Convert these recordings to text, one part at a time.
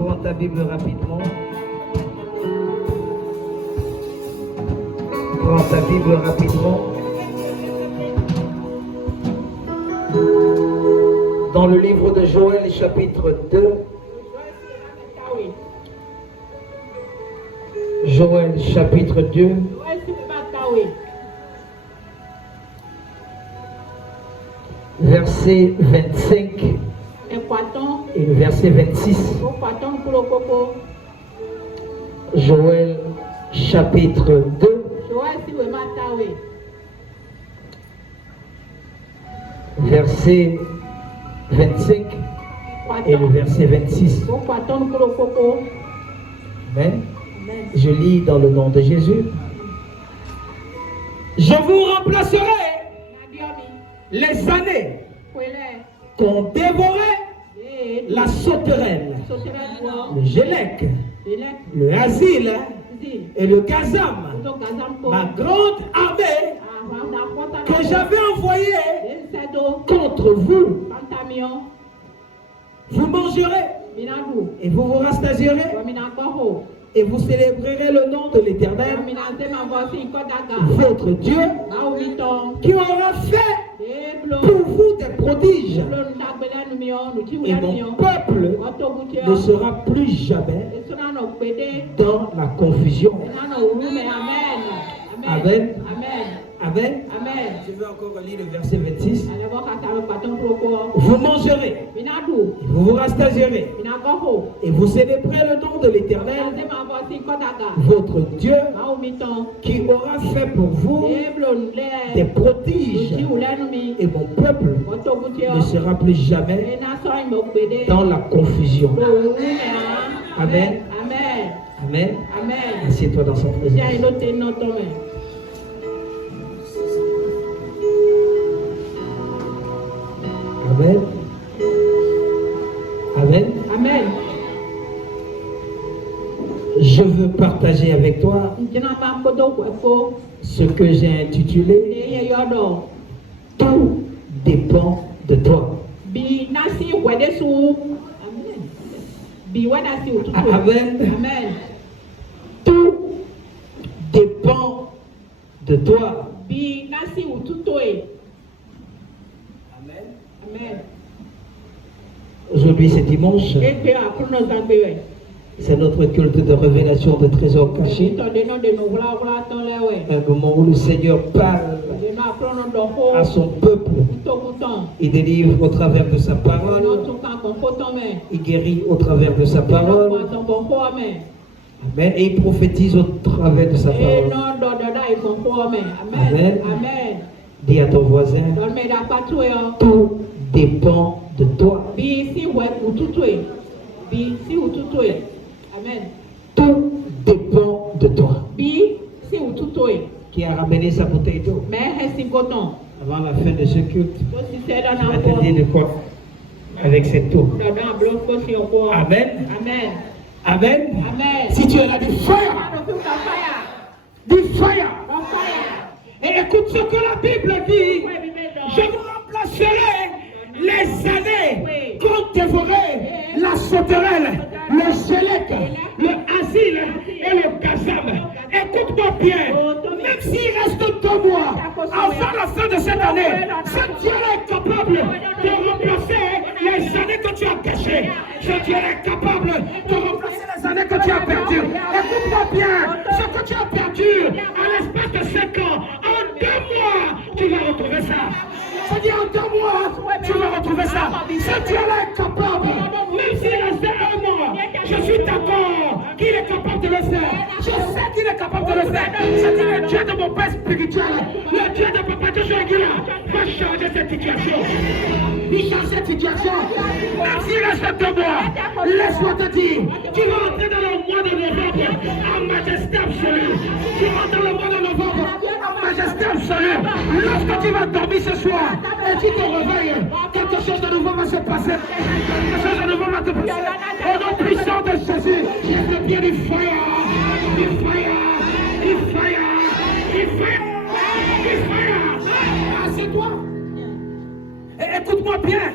Prends ta Bible rapidement. Prends ta Bible rapidement. Dans le livre de Joël, chapitre 2. Joël, chapitre 2. Verset 25 et le verset 26. Joël chapitre 2. Verset 25 et le verset 26. Amen. Je lis dans le nom de Jésus. Je vous remplacerai les années qu'on dévorait la sauterelle, le gélec, le asile et le gazam, ma grande armée que j'avais envoyée contre vous. Vous mangerez et vous vous rastasierez et vous célébrerez le nom de l'Éternel, votre Dieu, qui aura fait pour vous des prodiges. Et mon peuple ne sera plus jamais dans la confusion. Amen. Amen. Je vais encore lire le verset 26. Vous mangerez, vous vous rastasierez, et vous célébrerez le nom de l'Éternel, votre Dieu, qui aura fait pour vous des prodiges. Et mon peuple ne sera plus jamais dans la confusion. Amen. Amen. Assieds-toi dans son présence. Amen. Amen. Amen. Je veux partager avec toi ce que j'ai intitulé Tout dépend de toi. Amen. Tout dépend de toi. Amen. Aujourd'hui c'est dimanche. C'est notre culte de révélation de trésors cachés. Un moment où le Seigneur parle à son peuple. Il délivre au travers de sa parole. Il guérit au travers de sa parole. Amen. Et il prophétise au travers de sa parole. Amen. Dis à ton voisin, tout dépend de toi. Amen. Tout dépend de toi. Qui a ramené sa bouteille d'eau avant la fin de ce culte? Je vais te dire de quoi avec cette eau. Amen. Amen. Si tu es là, dis fire. Dis fire. Et écoute ce que la Bible dit. Je vous remplacerai les années qu'on dévorait la sauterelle, le gélec, le asile et le gazam. Écoute-moi bien, même s'il reste 2 mois avant la fin de cette année, ce Dieu est capable de remplacer les années que tu as cachées. Ce Dieu est capable de remplacer les années que tu as perdues. Écoute-moi bien, ce que tu as perdu à l'espace de 5 ans, en 2 mois, tu vas retrouver ça. Je dis en 2 mois, tu vas retrouver ça. Ce Dieu-là est capable, même s'il restait 1 mois, je suis d'accord qu'il est capable de le faire. Je sais qu'il est capable de le faire. Je dis le Dieu de mon père spirituel, le Dieu de papa de Joël, va changer cette situation. Il change cette situation. Même s'il reste 2 mois, laisse-moi te dire, tu vas entrer dans le mois de novembre en majesté absolue. Tu rentres dans le mois de novembre en majesté absolue. Lorsque tu vas dormir ce soir et tu te réveilles, quelque chose de nouveau va se passer. Quelque chose de nouveau va te passer. Au nom puissant de Jésus, je te bien du fire. Du fire. Du fire. Du fire. Du fire. Assieds-toi. Et écoute-moi bien.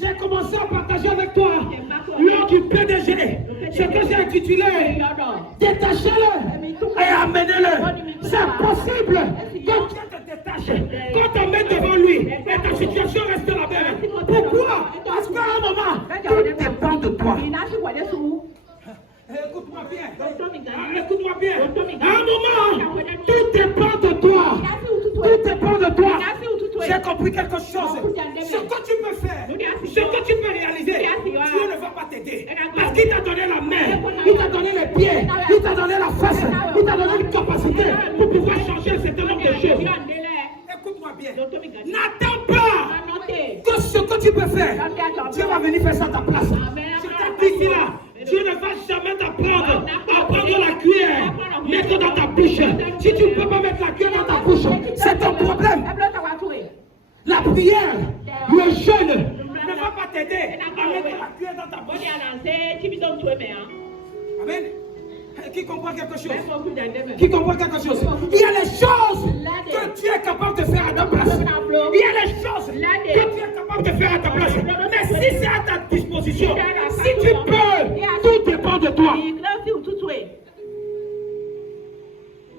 J'ai commencé à partager avec toi lors du PDG, ce que j'ai intitulé détachez-le et amenez-le. C'est possible que Dieu te détache quand on met devant lui et ta situation reste la même. Pourquoi? Parce qu'à un moment, tout dépend de toi. Écoute-moi bien. Écoute-moi bien. À un moment, tout dépend de toi. Tout dépend de toi. J'ai compris quelque chose. Ce que tu peux faire, ce que tu peux réaliser, Dieu ne va pas t'aider. Parce qu'il t'a donné la main, il t'a donné les pieds, il t'a donné la face, il t'a donné une capacité pour pouvoir changer un certain nombre de choses. Écoute-moi bien. N'attends pas que ce que tu peux faire, Dieu va venir faire ça à ta place. Je t'ai dit là. Dieu ne va jamais t'apprendre à prendre la cuillère, mettre dans ta bouche. Si tu ne peux pas mettre la cuillère dans ta bouche, c'est ton problème. La prière, le jeûne ne va pas t'aider à mettre la cuillère dans ta bouche. Amen. Qui comprend quelque chose? Qui comprend quelque chose? Il y a les choses que tu es capable de faire à ta place. Il y a les choses que tu es capable de faire à ta place. Mais si c'est à ta disposition, si tu peux, tout dépend de toi.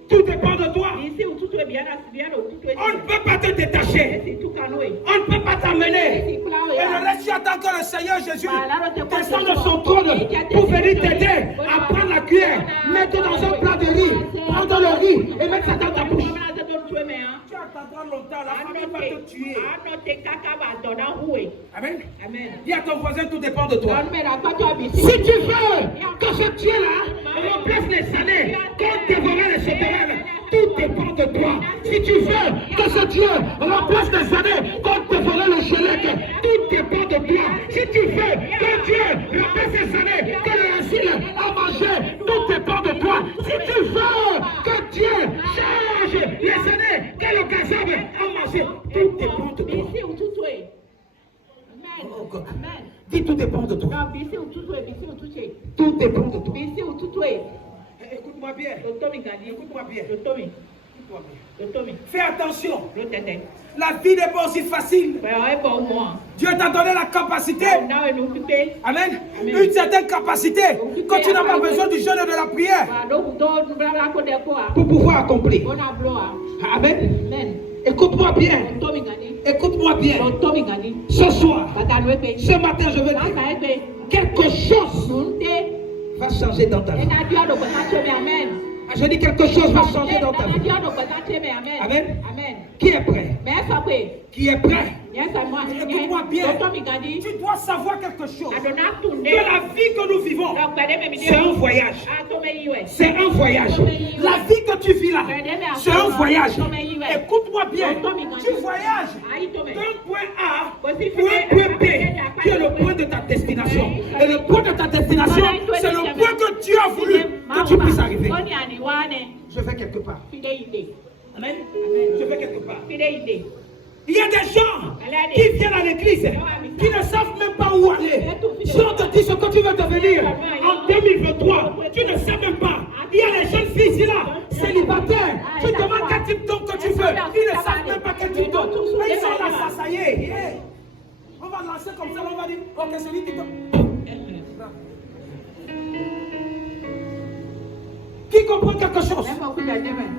Tout dépend de toi. On ne peut pas te détacher. On ne peut pas t'amener. Et le reste, tu attends que le Seigneur Jésus descende de son trône pour venir t'aider à prendre la cuillère, mettre dans un plat de riz, prendre le riz et mettre ça dans ta bouche. Tu attendras longtemps, la famille va te tuer. Amen. Dis à ton voisin, tout dépend de toi. Si tu veux que ce Dieu-là remplace les années, qu'on dévorait les sauterelles, tout dépend de toi. Si tu veux que ce Dieu remplace les années, qu'on dévorait le gelec, tout dépend de toi. Si tu veux que Dieu remplace les années, que le asile a mangé, tout dépend de toi. Si tu veux que Dieu change les années, que le gazab a mangé, tout dépend de toi. Oh God. Dis tout dépend de toi. Tout dépend de toi. Écoute-moi bien. Écoute-moi bien. Fais attention. La vie n'est pas aussi facile. Dieu t'a donné la capacité. Amen. Une certaine capacité que tu n'as pas besoin du jeûne et de la prière pour pouvoir accomplir. Amen. Écoute-moi bien. Écoute-moi bien. Ce soir, ce matin, je veux dire, quelque chose va changer dans ta vie. Je dis quelque chose va changer dans ta vie. Amen. Qui est prêt? Qui est prêt? Écoute-moi bien. Tu dois savoir quelque chose. Que la vie que nous vivons, c'est un voyage. C'est un voyage. La vie que tu vis là, c'est un voyage. Écoute-moi bien. Tu voyages d'un point A pour un point B, qui est le point de ta destination. Et le point de ta destination, c'est le point que Dieu a voulu que tu puisses arriver. Je vais quelque part. Amen. Je vais quelque part. Il y a des gens qui viennent à l'église, qui ne savent même pas où aller. Si on te dit ce que tu veux devenir en 2023, tu ne sais même pas. Il y a les jeunes filles ici là, célibataires. Tu demandes quel type d'homme que tu veux. Ils ne savent même pas quel type d'homme. Ils sont là, ça y est. On va lancer comme ça, on va dire, ok, c'est lui qui te... Qui comprend quelque chose?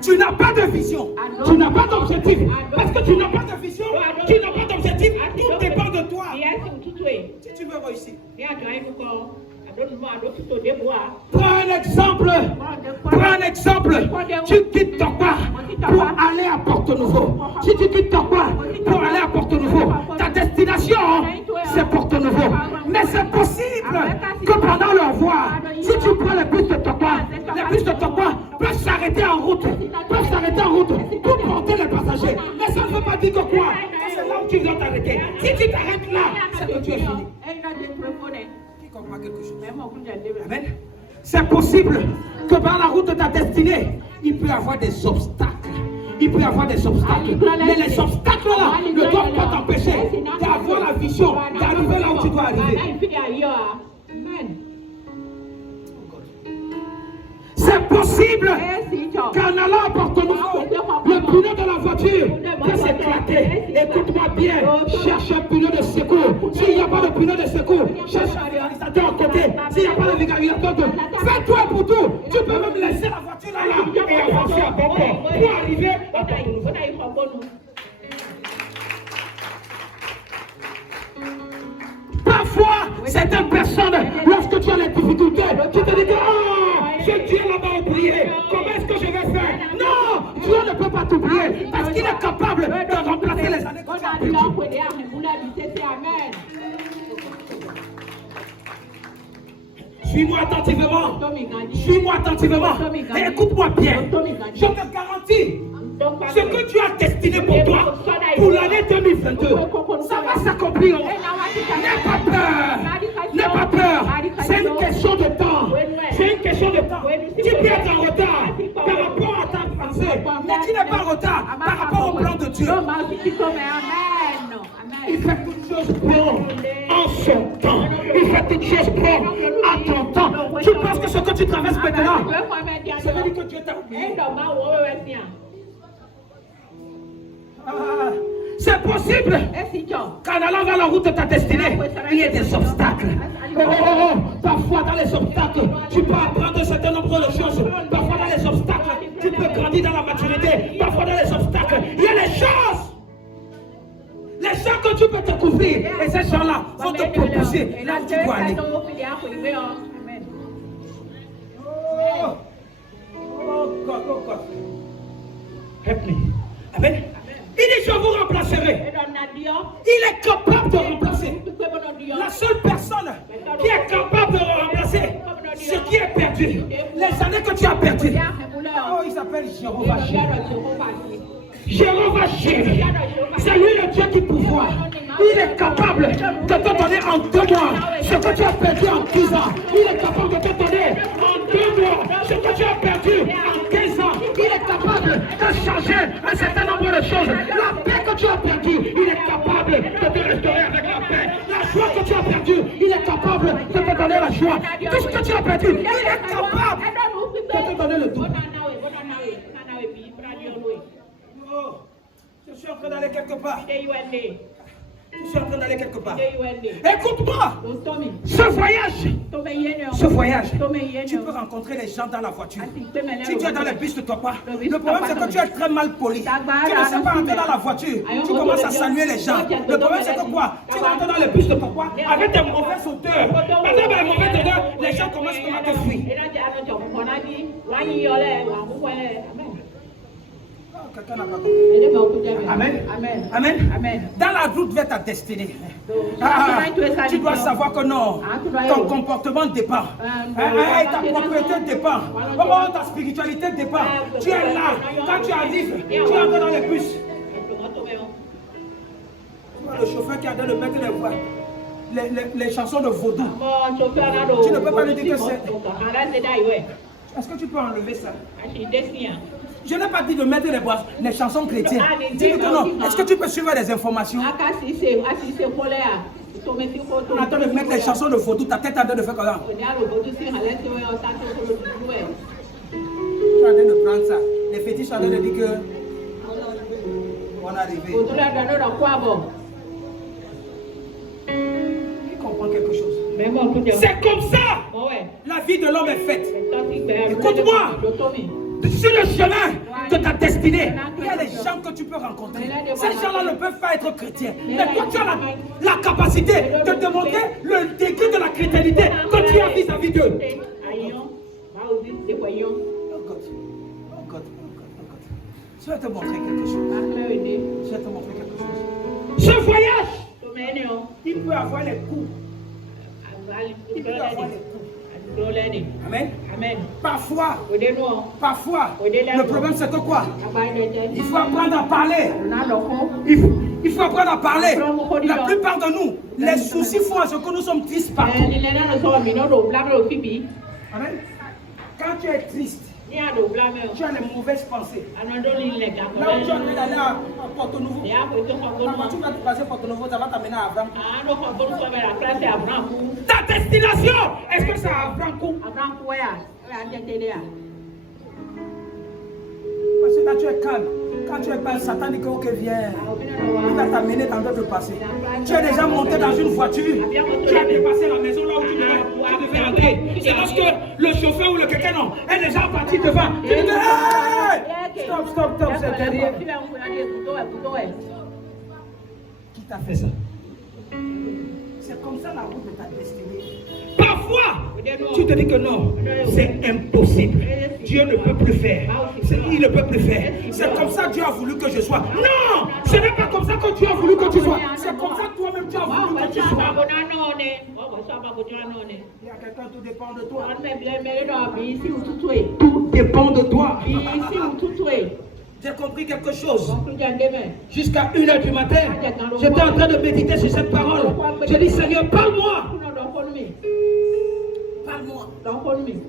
Tu n'as pas de vision, tu n'as pas d'objectif. Parce que tu n'as pas de vision, tu n'as pas d'objectif, tout dépend de toi. Si tu veux réussir, prends un exemple. Prends un exemple. Tu quittes Tokwa pour aller à Porto-Nouveau. Si tu quittes Tokwa pour aller à Porto-Nouveau, ta destination, c'est Porto-Nouveau. Mais c'est possible que pendant leur voie, si tu prends les bus de Tokwa, les bus de Tokwa peuvent s'arrêter en route. Pour porter les passagers. Mais ça ne veut pas dire que quoi? C'est là où tu dois t'arrêter. Si tu t'arrêtes là, c'est que tu es fini. Quelque chose. Amen. C'est possible que par la route de ta destinée, il peut y avoir des obstacles. Mais les obstacles là ne doivent pas t'empêcher d'avoir la vision, d'arriver là où tu dois arriver. C'est possible qu'en allant à Porto-Nouveau, le pneu de la voiture peut s'éclater. Écoute-moi bien, cherche un pneu de secours. S'il n'y a pas de pneu de secours, cherche un réalisateur côté, s'il n'y a pas de vulgarisateur, fais-toi pour tout. Tu peux même laisser la voiture là et avancer à bon port pour arriver à Porto Nouveau. Parfois, certaines personnes, lorsque tu as les difficultés, tu te dis que ce Dieu là-bas oublié, comment est-ce que je vais faire? Non, Dieu ne peut pas t'oublier parce qu'il est capable de remplacer les années que tu as perdues. Suis-moi attentivement. Suis-moi attentivement. Et écoute-moi bien. Je te garantis, ce que tu as destiné pour toi, pour l'année 2022, ça va s'accomplir. N'aie pas peur. N'aie pas peur. C'est une question de temps. C'est une question de temps. Tu peux être en retard par rapport à ta pensée, mais tu n'es pas en retard par rapport au plan de Dieu. Il fait toutes choses bon en son temps. Il fait toutes choses bon à ton temps. Tu penses que ce que tu traverses maintenant, ça veut dire que Dieu t'a oublié. C'est possible qu'en allant vers la route de ta destinée, il y ait des obstacles. Parfois dans les obstacles, tu peux apprendre un certain nombre de choses. Parfois dans les obstacles, tu peux grandir dans la maturité. Parfois dans les obstacles, il y a les choses. Les gens que tu peux découvrir. Et ces gens-là vont te propulser là où tu dois aller. Oh God. Help me. Amen. Il dit, je vous remplacerai. Il est capable de remplacer. La seule personne qui est capable de remplacer ce qui est perdu, les années que tu as perdues. Oh, il s'appelle Jéhovah Jireh. Jéhovah Jireh. C'est lui le Dieu qui pouvoir. Il est capable de te donner en 2 mois ce que tu as perdu en 10 ans. Il est capable de te donner en 2 mois ce que tu as perdu en 15 ans. Il est capable de changer un certain nombre de choses. La paix que tu as perdue, il est capable de te restaurer avec la paix. La joie que tu as perdue, il est capable de te donner la joie. Tout ce que tu as perdu, il est capable de te donner le tout. Oh, je suis en train d'aller quelque part. Je suis en train d'aller quelque part. Écoute-moi. Ce voyage, tu peux rencontrer les gens dans la voiture. Si tu es dans les bus, ne toi pas. Le problème, c'est que tu es très mal poli. Tu ne sais pas entrer dans la voiture. Tu commences à saluer les gens. Le problème, c'est que quoi? Tu vas entrer dans les bus de toi avec tes mauvaises odeurs. Pendant les mauvaises odeurs, les gens commencent à te fuir. Quelqu'un n'a pas compris. Amen. Amen. Dans la route vers ta destinée, tu dois savoir que non, ton comportement dépend. Ta propriété dépend. Ta spiritualité dépend. Tu es là. Quand tu arrives, tu entres dans les bus. Le chauffeur qui a de mettre les voix. Les chansons de vaudou. Tu ne peux pas lui dire que c'est. Est-ce que tu peux enlever ça? Je n'ai pas dit de mettre les chansons chrétiennes. Dis-le que non. Est-ce que tu peux suivre les informations? On attend de mettre les chansons de vaudou. Ta tête est en train de faire comment? Tu es en train de prendre ça. Les fétiches sont en train de dire que on est arrivé. Il comprend quelque chose. C'est comme ça. La vie de l'homme est faite. Écoute-moi. Sur le chemin de ta destinée, il y a des gens que tu peux rencontrer. Ces gens-là ne peuvent pas être chrétiens. Mais toi, tu as la capacité de démontrer le degré de la chrétienté que tu as vis-à-vis d'eux. Je vais te montrer quelque chose. Ce voyage, il peut avoir les coups. Il peut avoir les coups. Amen. Parfois, le problème c'est que quoi? Il faut apprendre à parler. Il faut apprendre à parler. La plupart de nous, les soucis font à ce que nous sommes tristes partout. Amen. Quand tu es triste, tu as les mauvaises pensées. Là où tu as envie d'aller à Porto Nouveau, quand tu vas te passer à Porto Nouveau, ça va t'amener à Abraham. Ta destination, est-ce que c'est à Abraham? Parce que là tu es calme. Quand tu es pas Satan dit que ok viens, il va t'amener dans d'autres passé. Tu es déjà monté dans une voiture, tu as dépassé la maison là où tu devais entrer. C'est lorsque le chauffeur ou le quelqu'un non est déjà parti devant. Tu dis que hey! Stop, c'est derrière. Qui t'a fait ça? C'est comme ça la route de ta destinée. Parfois, tu te dis que non, c'est impossible. Dieu ne peut plus faire. Il ne peut plus faire. C'est comme ça que Dieu a voulu que je sois. Non, ce n'est pas comme ça que Dieu a voulu que tu sois. C'est comme ça que toi-même tu as voulu que tu sois. Il y a quelqu'un, tout dépend de toi. Tout dépend de toi. J'ai compris quelque chose. Jusqu'à 1h du matin, j'étais en train de méditer sur cette parole. J'ai dit, Seigneur, parle-moi. Parle-moi.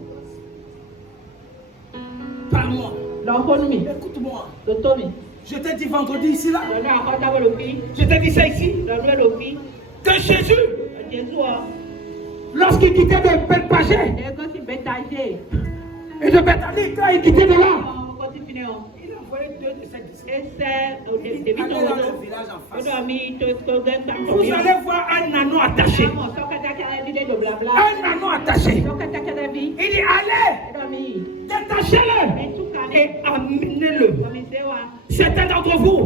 Parle-moi. Écoute-moi. Je t'ai dit vendredi ici là. Je t'ai dit ça ici. Que Jésus, lorsqu'il quittait de Bethpagé et de Bethanie, quand il quittait de là, il a envoyé 2 de ses disciples. Allez dans le village en face. Vous allez voir un anneau attaché. Un anneau attaché. Il dit allez, détachez-le et amenez-le. Certains d'entre vous,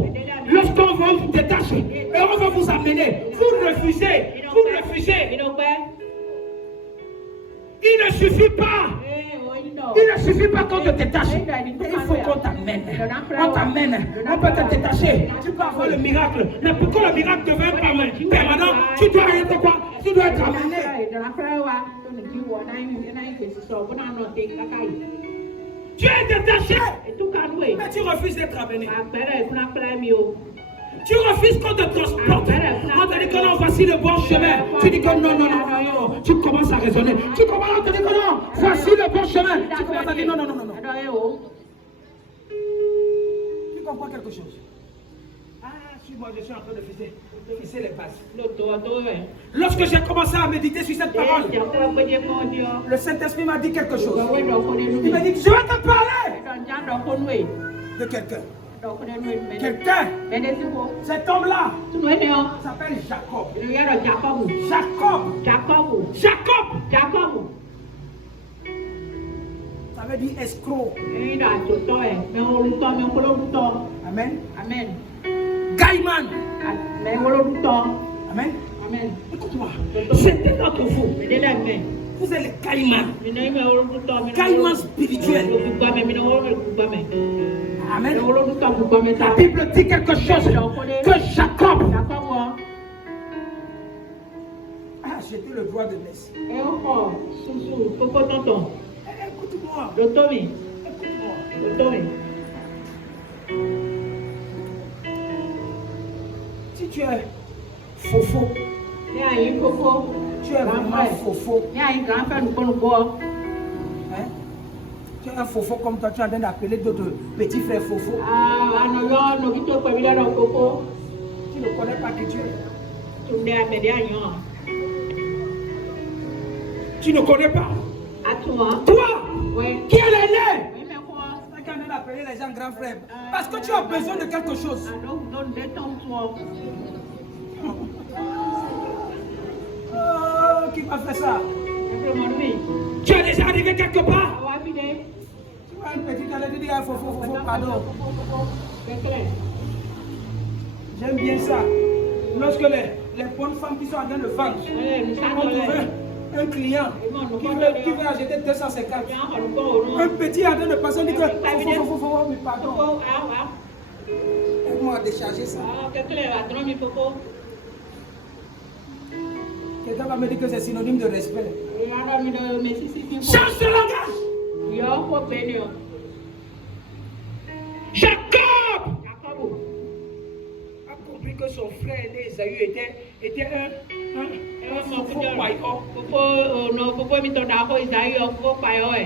lorsqu'on va vous détacher et on va vous amener, vous refusez. Il ne suffit pas. Il ne suffit pas qu'on te détache. Il faut qu'on t'amène. On t'amène. On peut te détacher. Tu peux avoir le miracle. Mais pour que le miracle devienne permanent, tu dois être quoi? Tu dois être amené. Tu es détaché. Mais tu refuses d'être amené. Tu refuses qu'on te transporte. On te dit que non, voici le bon chemin. Tu dis que non. Tu commences à raisonner. Tu commences à te dire que non, voici le bon chemin. Tu commences à dire non. Tu comprends quelque chose? Moi je suis en train de fisser les bases. Lorsque j'ai commencé à méditer sur cette parole, le Saint-Esprit m'a dit quelque chose. Il m'a dit, je vais te parler de quelqu'un. Quelqu'un, cet homme-là s'appelle Jacob. Jacob. Ça veut dire escroc. Amen. Gaïman. Amen. Écoute-moi. Certains d'entre vous, vous êtes les caïmans. Caïmans spirituels. Amen. La Bible dit quelque chose que Jacob a jeté le doigt de Messie. Écoute-moi. Si tu es faux, tu es vraiment faux. Tu es un faux comme toi, tu es en train d'appeler d'autres petits frères faux. Tu ne connais pas qui tu es. Tu ne connais pas. Toi, qui est l'aîné, tu es en train d'appeler les gens grands frères. Parce que tu as besoin de quelque chose. Oh, qui m'a fait ça? Tu es déjà arrivé quelque part? Tu vois un petit allait te dire faux, pardon. J'aime bien ça. Lorsque les bonnes femmes qui sont en train de vendre, on trouve un client qui veut acheter 250. Un petit en train de passer, on dit que faux, pardon. Aide-moi à décharger ça. Quelqu'un va me dire que c'est synonyme de respect. Change de langage. Jacob a compris que son frère aîné Esaü était un faux païen.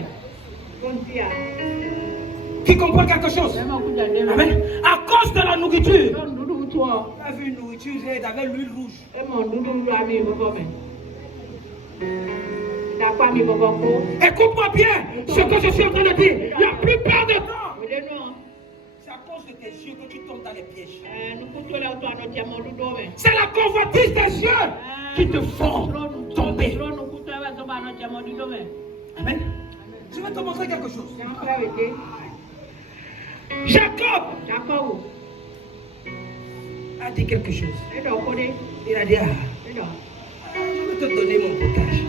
Qui comprend quelque chose? Amen. À cause de la nourriture. Tu as vu une nourriture raide avec l'huile rouge. Écoute-moi bien ce que je suis en train de dire. La plupart du temps, C'est à cause de tes yeux que tu tombes dans les pièges. C'est la convoitise des yeux qui te font tomber. Amen. Je vais te montrer quelque chose. Jacob a dit quelque chose. Il a dit, je vais te donner mon potage.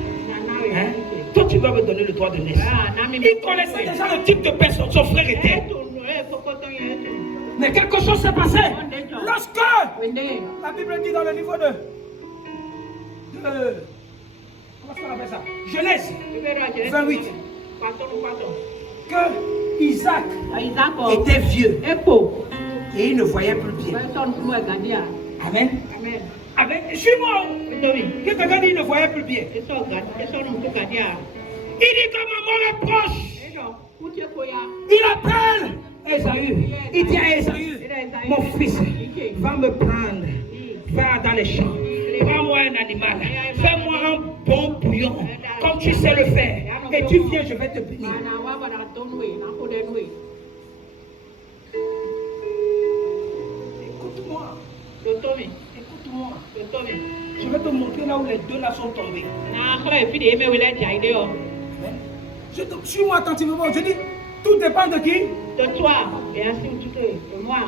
Hein? Toi, tu vas me donner le droit de naissance. Il connaissait déjà le type de personne son frère était. Mais quelque chose s'est passé. Lorsque la Bible dit dans le livre de comment est-ce qu'on appelle ça? Genèse 28. Que Isaac était vieux et il ne voyait plus bien. Amen. Amen. Suis-moi. Que quelqu'un dit il ne voyait plus bien. Il dit que maman est proche. Il appelle Esaü. Il dit à Esaü, mon fils, va me prendre. Va dans les champs. Prends-moi un animal. Fais-moi un bon bouillon. Comme tu sais le faire. Et tu viens, je vais te bénir. Écoute-moi. Écoute-moi. Je vais te montrer là où les deux là sont tombés. Suis-moi attentivement. Je dis, tout dépend de qui? De toi. Et ainsi de moi.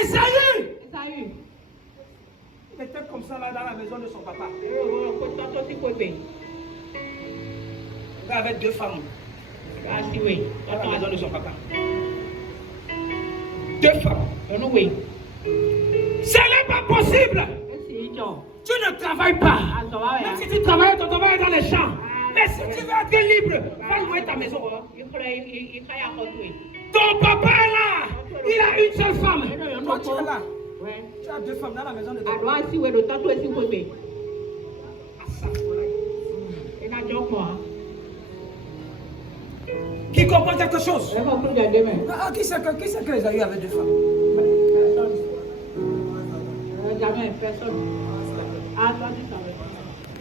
Esaü. Il était comme ça là dans la maison de son papa. Il avait deux femmes. Dans la maison de son papa. Deux femmes. Ce n'est pas possible. Tu ne travailles pas. Même si tu travailles, ton travail est dans les champs. Mais si tu veux être libre, va louer ta maison. Ton papa est là. Il a une seule femme. Toi, tu es là. Tu as deux femmes dans la maison de ton papa. Qui comprend quelque chose? Qui sait que Esaü avait deux femmes? Jamais, personne.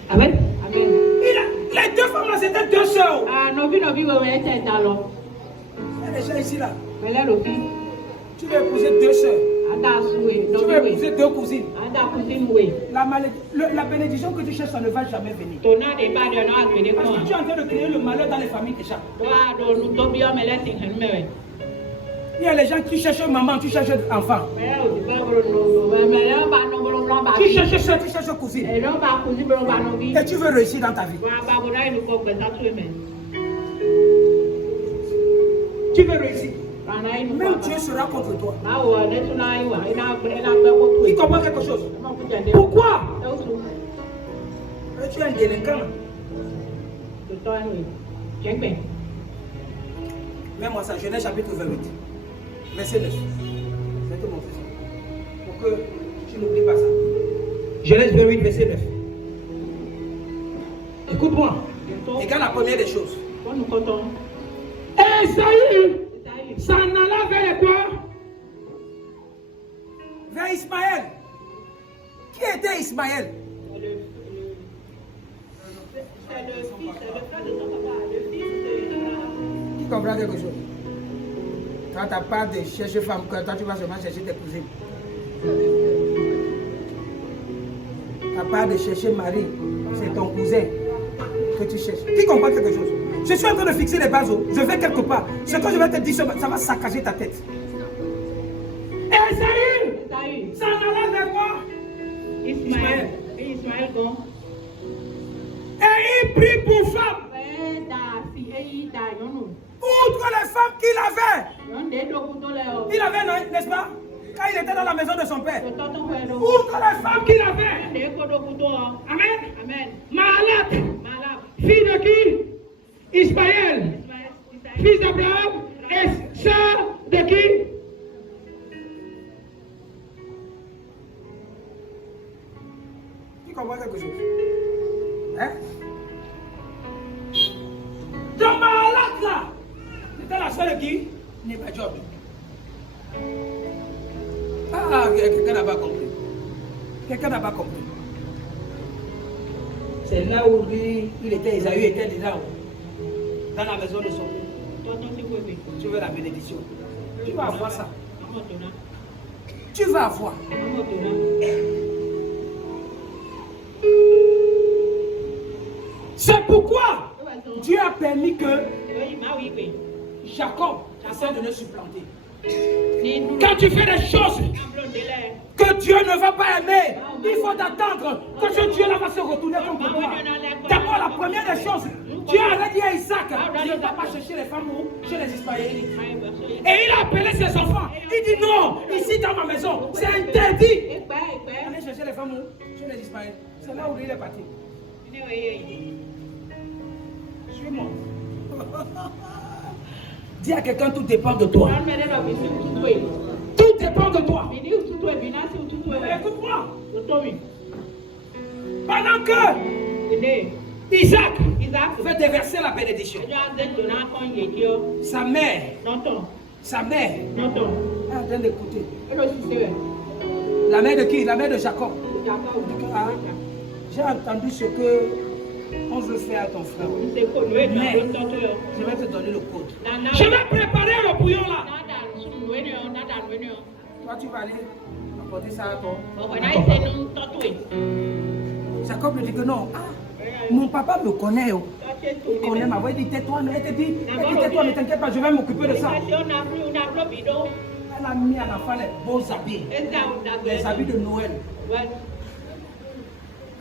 Amen. Les deux femmes là, c'était deux sœurs. Elle est déjà ici là. Tu vas épouser deux sœurs. Tu vas épouser deux cousines. La bénédiction que tu cherches, ça ne va jamais venir. Parce que tu es en train de créer le malheur dans les familles déjà. Il y a les gens qui cherchent maman, tu cherches enfant. Tu cherches soeur, tu cherches cousine. Et tu veux réussir dans ta vie. Tu veux réussir. Même Dieu sera contre toi. Tu comprends quelque chose? Pourquoi? Tu es un délinquant. Mets-moi ça, Genèse chapitre 28, verset 9. Je vais te montrer ça. Pour que tu n'oublies pas ça. Genèse 28, verset 9. Écoute-moi. Regarde la première des choses. Esaü s'en alla vers quoi? Vers Ismaël. Qui était Ismaël? C'est le frère de ton papa, le fils de... Qui comprend quelque chose? Quand tu n'as pas de chercher femme, quand tu vas seulement chercher tes cousines. Tu n'as pas de chercher mari, c'est ton cousin que tu cherches. Qui comprend quelque chose? Je suis en train de fixer les bases, je vais quelque part. Ce que je vais te dire, ça va saccager ta tête. Esaü, ça en alla vers quoi? Ismaël. Et il prit pour femme. Outre les femmes qu'il avait. Il avait, n'est-ce pas? Quand il était dans la maison de son père. Outre les femmes qu'il avait. Amen. Mahalat. Fille de qui? Ismaël. Fils d'Abraham. Et sœur de qui? Qui comprend quelque chose? Hein? Dans Mahalat là. C'était la sœur de qui? Nebajob. Ah, quelqu'un n'a pas compris. Quelqu'un n'a pas compris. C'est là où lui, il était, Esaü était déjà dans la maison de son père. Tu veux la bénédiction? Tu vas avoir ça. Tu vas avoir. C'est pourquoi Dieu a permis que Jacob essaie de le supplanter. Quand tu fais des choses que Dieu ne va pas aimer, il faut attendre que ce Dieu-là va se retourner contre toi. D'abord, la première des choses, Dieu avait dit à Isaac, ne va pas chercher les femmes chez les Ismaélites. Et il a appelé ses enfants. Il dit non, ici dans ma maison, c'est interdit. Allez chercher les femmes chez les Ismaélites. C'est là où il est parti. Suis-moi. Dis à quelqu'un, tout dépend de toi. Tout dépend de toi. Écoute-moi. Pendant que Isaac fait déverser la bénédiction, sa mère est en train d'écouter. La mère de qui? La mère de Jacob. J'ai entendu ce que on veut faire à ton frère. Mais je vais te donner le code. Je vais préparer le bouillon là. Toi, tu vas aller apporter ça à toi. Jacob lui dit que non. Ah, mon papa me connaît. Il connaît ma voix. Il dit tais-toi. Elle te dit tais-toi, ne t'inquiète pas, je vais m'occuper de ça. Elle a mis à l'enfant les beaux habits. Les habits de Noël.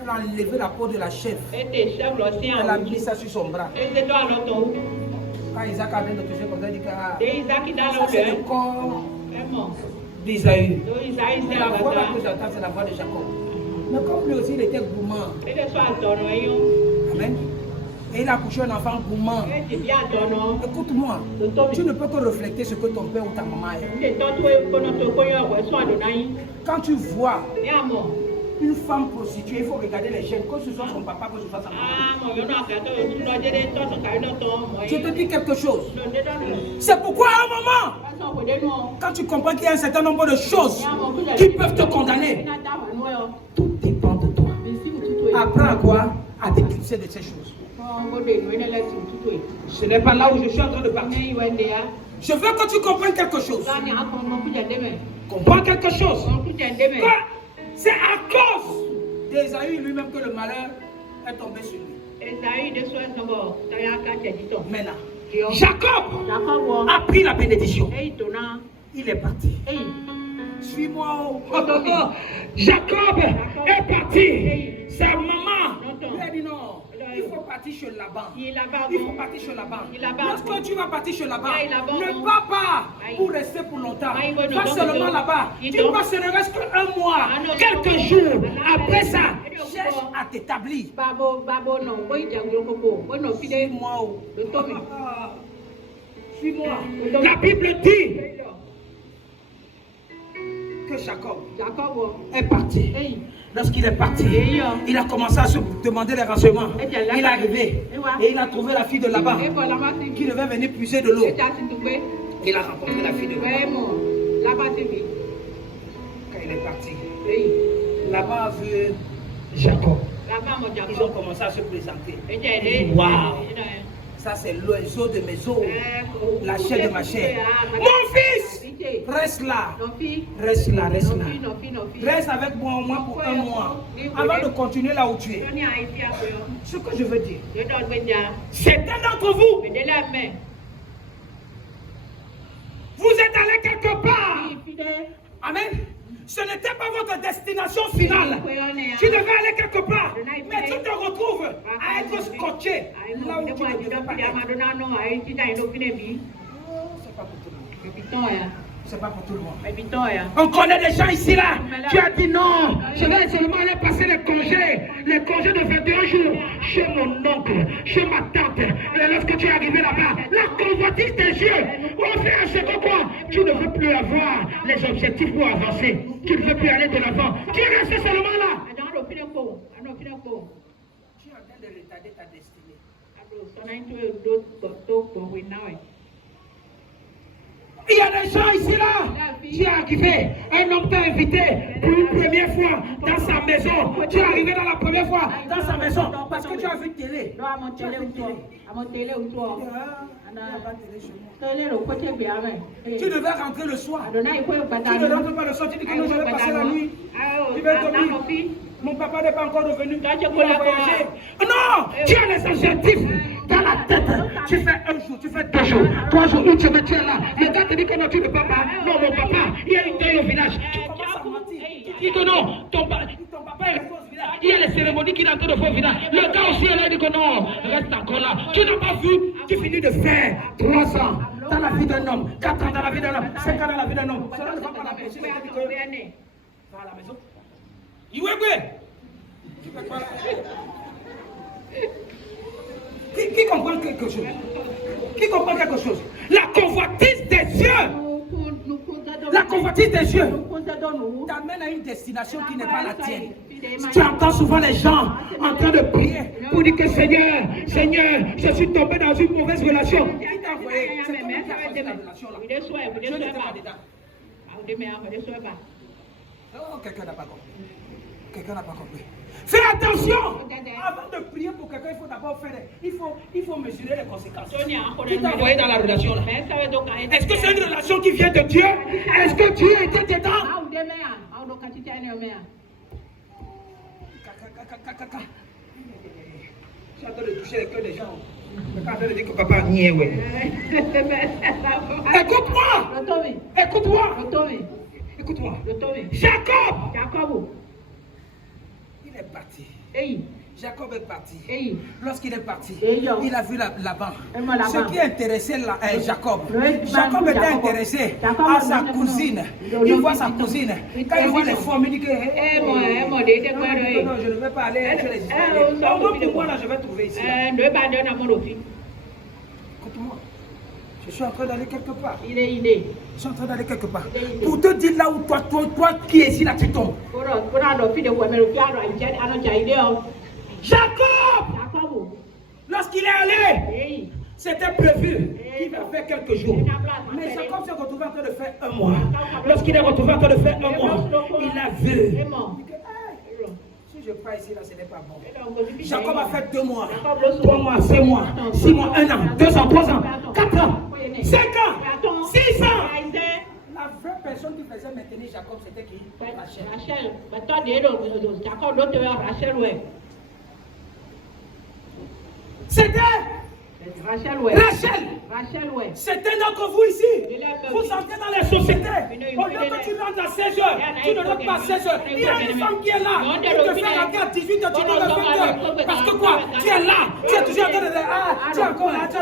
Elle a enlevé la peau de la chèvre. Elle a mis ça sur son bras. Quand Isaac a bien touché comme ça, il dit que c'est le corps d'Isaïe. La voix que j'entends, c'est la voix de Jacob. Mais comme lui aussi, il était gourmand. Amen. Et il a couché un enfant gourmand. Écoute-moi, tu ne peux que refléter ce que ton père ou ta maman est. Quand tu vois une femme prostituée, il faut regarder les gènes, que ce soit son papa, que ce soit sa maman. Je te dis quelque chose. C'est pourquoi à un moment, quand tu comprends qu'il y a un certain nombre de choses qui peuvent te condamner, tout dépend de toi. Apprends à quoi? À t'éclipser de ces choses. Ce n'est pas là où je suis en train de partir. Je veux que tu comprennes quelque chose. Comprends quelque chose. C'est à cause d'Ésaü lui-même que le malheur est tombé sur lui. Maintenant, Jacob a pris la bénédiction. Il est parti. Suis-moi. Jacob est parti. Sa maman lui a dit non. Il faut partir chez Laban. Il faut partir chez Laban. Lorsque tu vas partir chez Laban, ne va pas pour rester pour longtemps. Va seulement là-bas. Tu passes ne reste qu'un mois, quelques jours. Après ça, cherche à t'établir. Suis-moi. La Bible dit que Jacob est parti. Lorsqu'il est parti, il a commencé à se demander les renseignements. Il est arrivé et il a trouvé la fille de Laban qui devait venir puiser de l'eau. Il a rencontré la fille de Laban. Quand il est parti, Laban a vu Jacob. Ils ont commencé à se présenter. Waouh! Ça c'est l'oiseau de mes os, la chair de ma chair. Mon fils, reste là. Reste là, reste là. Reste avec moi au moins pour un mois. Avant de continuer là où tu es. Ce que je veux dire, certains d'entre vous, vous êtes allés quelque part. Amen. Ce n'était pas votre destination finale. Tu devais aller quelque part. Mais tu te retrouves à être scotché là où tu ne devais pas être. C'est pas pour tout le monde. On connaît des gens ici là. Tu as dit non. Je vais seulement aller passer les congés de 21 jours chez mon oncle, chez ma tante. Et lorsque tu es arrivé là-bas, la convoitise des yeux. On fait un second quoi? Tu ne veux plus avoir les objectifs pour avancer. Tu ne veux plus aller de l'avant. Tu es resté seulement là. Tu es en train de retarder ta destinée. Il y a des gens ici là. Tu es arrivé, un homme t'a invité pour une première fois dans sa maison. Tu es arrivé dans la première fois dans sa maison parce que tu as vu télé. Non, à mon télé ou toi. À mon télé ou toi. Tu devais rentrer le soir. Tu ne rentres pas le soir. Tu dis que non, je vais passer la nuit. Tu vas dormir. Mon papa n'est pas encore revenu. Non, tu as les adjectifs dans la tête. Tu fais un jour, tu fais 2 jours, 3 jours, une semaine, tu es là. Le gars te dit que non, tu ne peux pas. Non, mon papa, il y a une deuil au village. Tu commences à mentir. Tu dis que non, ton papa est resté au village. Il y a les cérémonies qu'il est en train de faire au village. Le gars aussi, il a dit que non, reste encore là. Tu n'as pas vu, tu finis de faire 3 ans dans la vie d'un homme, 4 ans dans la vie d'un homme, 5 ans dans la vie d'un homme. Cela ne va pas l'empêcher de dire que va à la maison. Qui comprend quelque chose? Qui comprend quelque chose? La convoitise des yeux. La convoitise des yeux t'amène à une destination qui n'est pas la tienne. Tu entends souvent les gens en train de prier pour dire que Seigneur, Seigneur, je suis tombé dans une mauvaise relation. Qui t'a envoyé? C'est comment tu as fait cette relation-là? Je n'étais pas dedans. Oh, quelqu'un n'a pas compris. Quelqu'un n'a pas compris. Fais attention! Avant de prier pour quelqu'un, il faut d'abord faire. Il faut mesurer les conséquences. Qui t'a envoyé dans la relation là? Est-ce que c'est une relation qui vient de Dieu? Est-ce que Dieu était dedans? Je suis en train de toucher les cœurs des gens. Je suis en train de dire que papa niait, ouais. Écoute-moi! Écoute-moi! Écoute-moi. Jacob! Il est parti. Jacob est parti. Lorsqu'il est parti, il a vu Laban. Ce qui intéressait Jacob. Jacob était intéressé à sa cousine. Il voit sa cousine. Quand il voit les femmes, il dit que non, je ne vais pas aller chez les Israéliens. Pourquoi là, je vais trouver ici. Écoute-moi. Je suis en train d'aller quelque part. Je suis en train d'aller quelque part. Pour te dire là où toi qui es ici, là, tu tombes. Jacob! Lorsqu'il est allé, c'était prévu qu'il va faire quelques jours. Mais Jacob s'est retrouvé en train de faire 1 mois. Lorsqu'il est retrouvé en train de faire 1 mois, il a vu. Si je pars ici, là, ce n'est pas bon. Jacob a fait 2 mois, 3 mois, 5 mois, 6 mois, 1 an, 2 ans, 3 ans, 4 ans, 5 ans, 6 ans. La vraie personne qui faisait maintenir Jacob, c'était qui? Rachel. C'était Rachel. C'était d'entre vous ici. Vous entrez dans les sociétés. Au lieu que tu rentres à 16h, tu ne rentres pas à 16h. Il y a une femme qui est là. Qui te fait rentrer à 18h, tu ne rentres pas à 20h. Parce que quoi? Tu es là. Tu es toujours en train de dire, tu es encore là. Tu es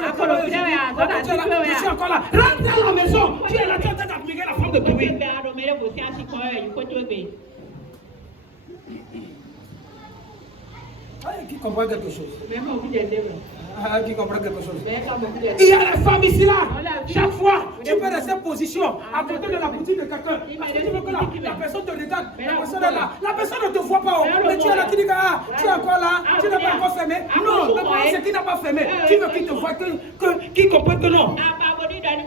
encore là. Rentre à la maison. Tu es là. Tu es en train d'admirer la femme de Tobi. Qui comprend quelque chose? Qui comprend quelque chose? Il y a les femmes ici là. Chaque fois, tu peux rester en position à côté de la boutique de quelqu'un. Parce que tu veux que la personne te regarde. La personne est là. La personne ne te voit pas. Mais tu es là, tu dis que tu es encore là. Tu n'es pas encore fermé. Non, le problème c'est qu'il n'a pas fermé. Tu veux qu'il te voit, qu'il comprenne que non.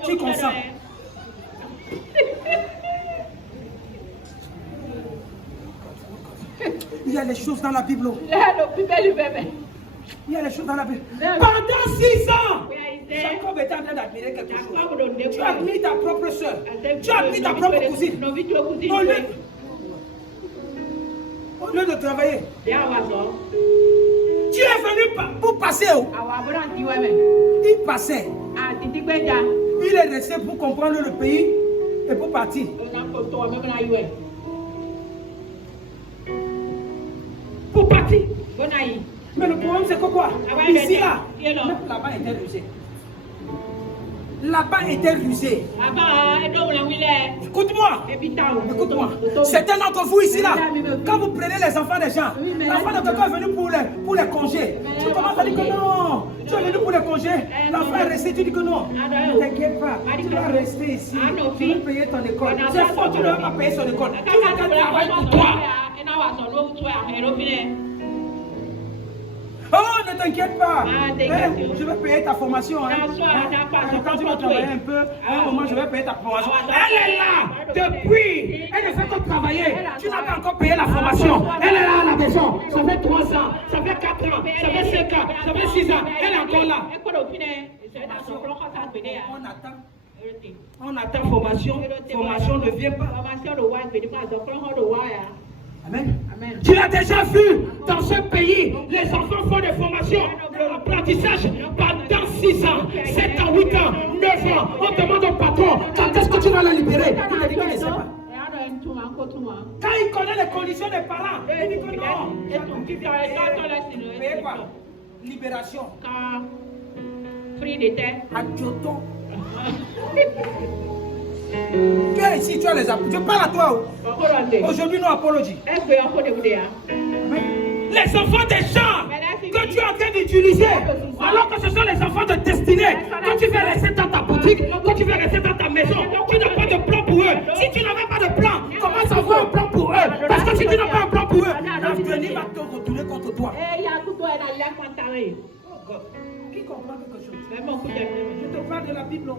Tu consens. Il y a les choses dans la Bible. Il y a les choses dans la Bible. Pendant 6 ans, Jacob était en train d'admirer quelque chose. Tu admires ta propre soeur. Tu admires ta propre cousine. Au lieu de travailler. Tu es venu pour passer. Il passait. Il est resté pour comprendre le pays et pour partir. Pour partir. Mais le problème c'est que quoi? Ici là, là-bas était rusé. Là-bas était rusé. Écoute-moi. Écoute-moi. Certains d'entre vous ici là, quand vous prenez les enfants des gens, l'enfant de quelqu'un est venu pour les congés. Tu commences à dire que non. Tu es venu pour les congés. L'enfant est resté, tu dis que non. Ne t'inquiète pas. Tu vas rester ici. Tu vas payer ton école. C'est faux, tu ne vas pas payer son école. Tu vas travailler pour toi. Oh, ne t'inquiète pas. Je vais payer ta formation. Quand tu vas travailler un peu, à un moment, je vais payer ta formation. Elle est là depuis. Elle ne fait que travailler. Tu n'as pas encore payé la formation. Elle est là à la maison. Ça fait 3 ans, ça fait 4 ans, ça fait 5 ans, ça fait 6 ans. Elle est encore là. On attend formation. Formation ne vient pas. Amen. Amen. Tu l'as déjà vu dans ce pays, les enfants font des formations, l'apprentissage pendant 6 ans, 7 ans, 8 ans, 9 ans. On demande au patron, quand est-ce que tu vas la libérer? Il a dit qu'il ne sait pas. Quand il connaît les conditions des parents, il dit que non. Payez quoi? Libération. À Kyoto. Tu es ici, tu as les apôtres. Je parle à toi. Aujourd'hui, non apologie. Les enfants des gens que tu es en train d'utiliser, alors que ce sont les enfants de destinée. Quand tu veux rester dans ta boutique, quand tu veux rester dans ta maison, tu n'as pas de plan pour eux. Si tu n'avais pas de plan, commence à avoir un plan pour eux. Parce que si tu n'as pas un plan pour eux, l'avenir va te retourner contre toi. Oh God. Qui comprend quelque chose? Je te parle de la Bible.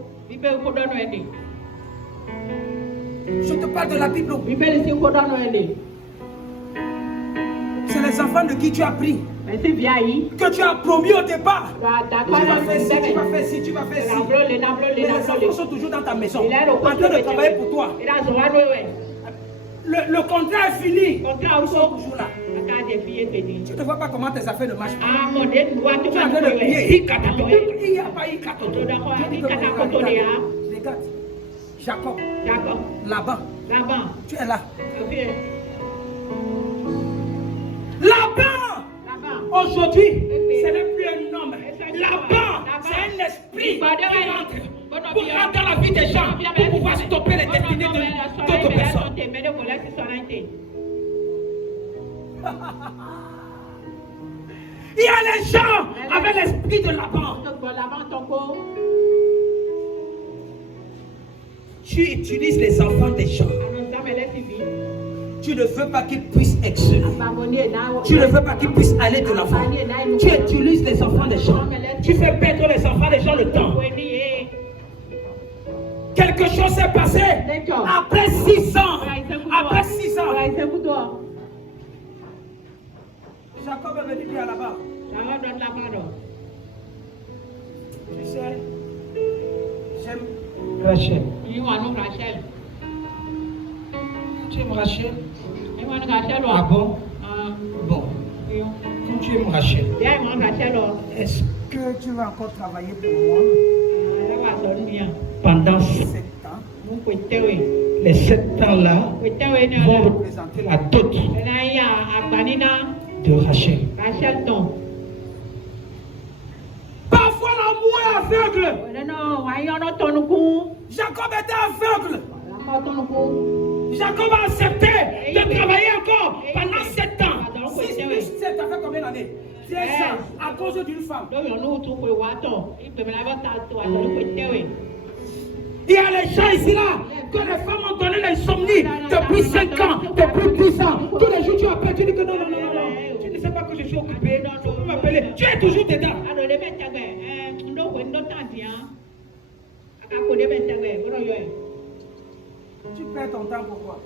Je te parle de la Bible. C'est les enfants de qui tu as pris, que tu as promis au départ. Tu vas faire ci, tu vas faire ci, tu vas faire ci. Mais les enfants sont toujours dans ta maison, en train de travailler pour toi. Le contrat est fini. Ils sont toujours là. Tu ne vois pas comment tes affaires ne marchent pas. Tu es en train de prier. Il n'y a pas Ikatoto. Regarde. Jacob. Laban. Tu es là. Laban. Aujourd'hui, ce n'est plus un homme. Laban, c'est un esprit qui rentre pour rentrer dans la vie des gens, pour pouvoir stopper les destinées d'autres personnes. Il y a les gens avec l'esprit de Laban. Tu utilises les enfants des gens. Tu ne veux pas qu'ils puissent exceller. Tu ne veux pas qu'ils puissent aller de l'avant. Tu utilises les enfants des gens. Tu fais perdre les enfants des gens le temps. Quelque chose s'est passé après 6 ans. Après 6 ans. Jacob est venu dire là-bas. Tu sais, j'aime Rachel. Tu aimes Rachel? Ah bon? Bon. Quand tu aimes Rachel, est-ce que tu vas encore travailler pour moi pendant 7 ans? Les 7 ans-là vont représenter la dot de Rachel. Parfois l'amour est aveugle. Jacob était aveugle. Jacob a accepté de travailler encore pendant 7 ans. 6 plus 7, ça fait combien d'années? 13 ans à cause d'une femme. Il y a les gens ici là, que les femmes ont donné l'insomnie depuis 5 ans, depuis 10 ans. Tous les jours tu appelles, tu dis que non. Tu ne sais pas que je suis occupé, tu peux m'appeler. Tu es toujours dedans. Tu perds ton temps pourquoi?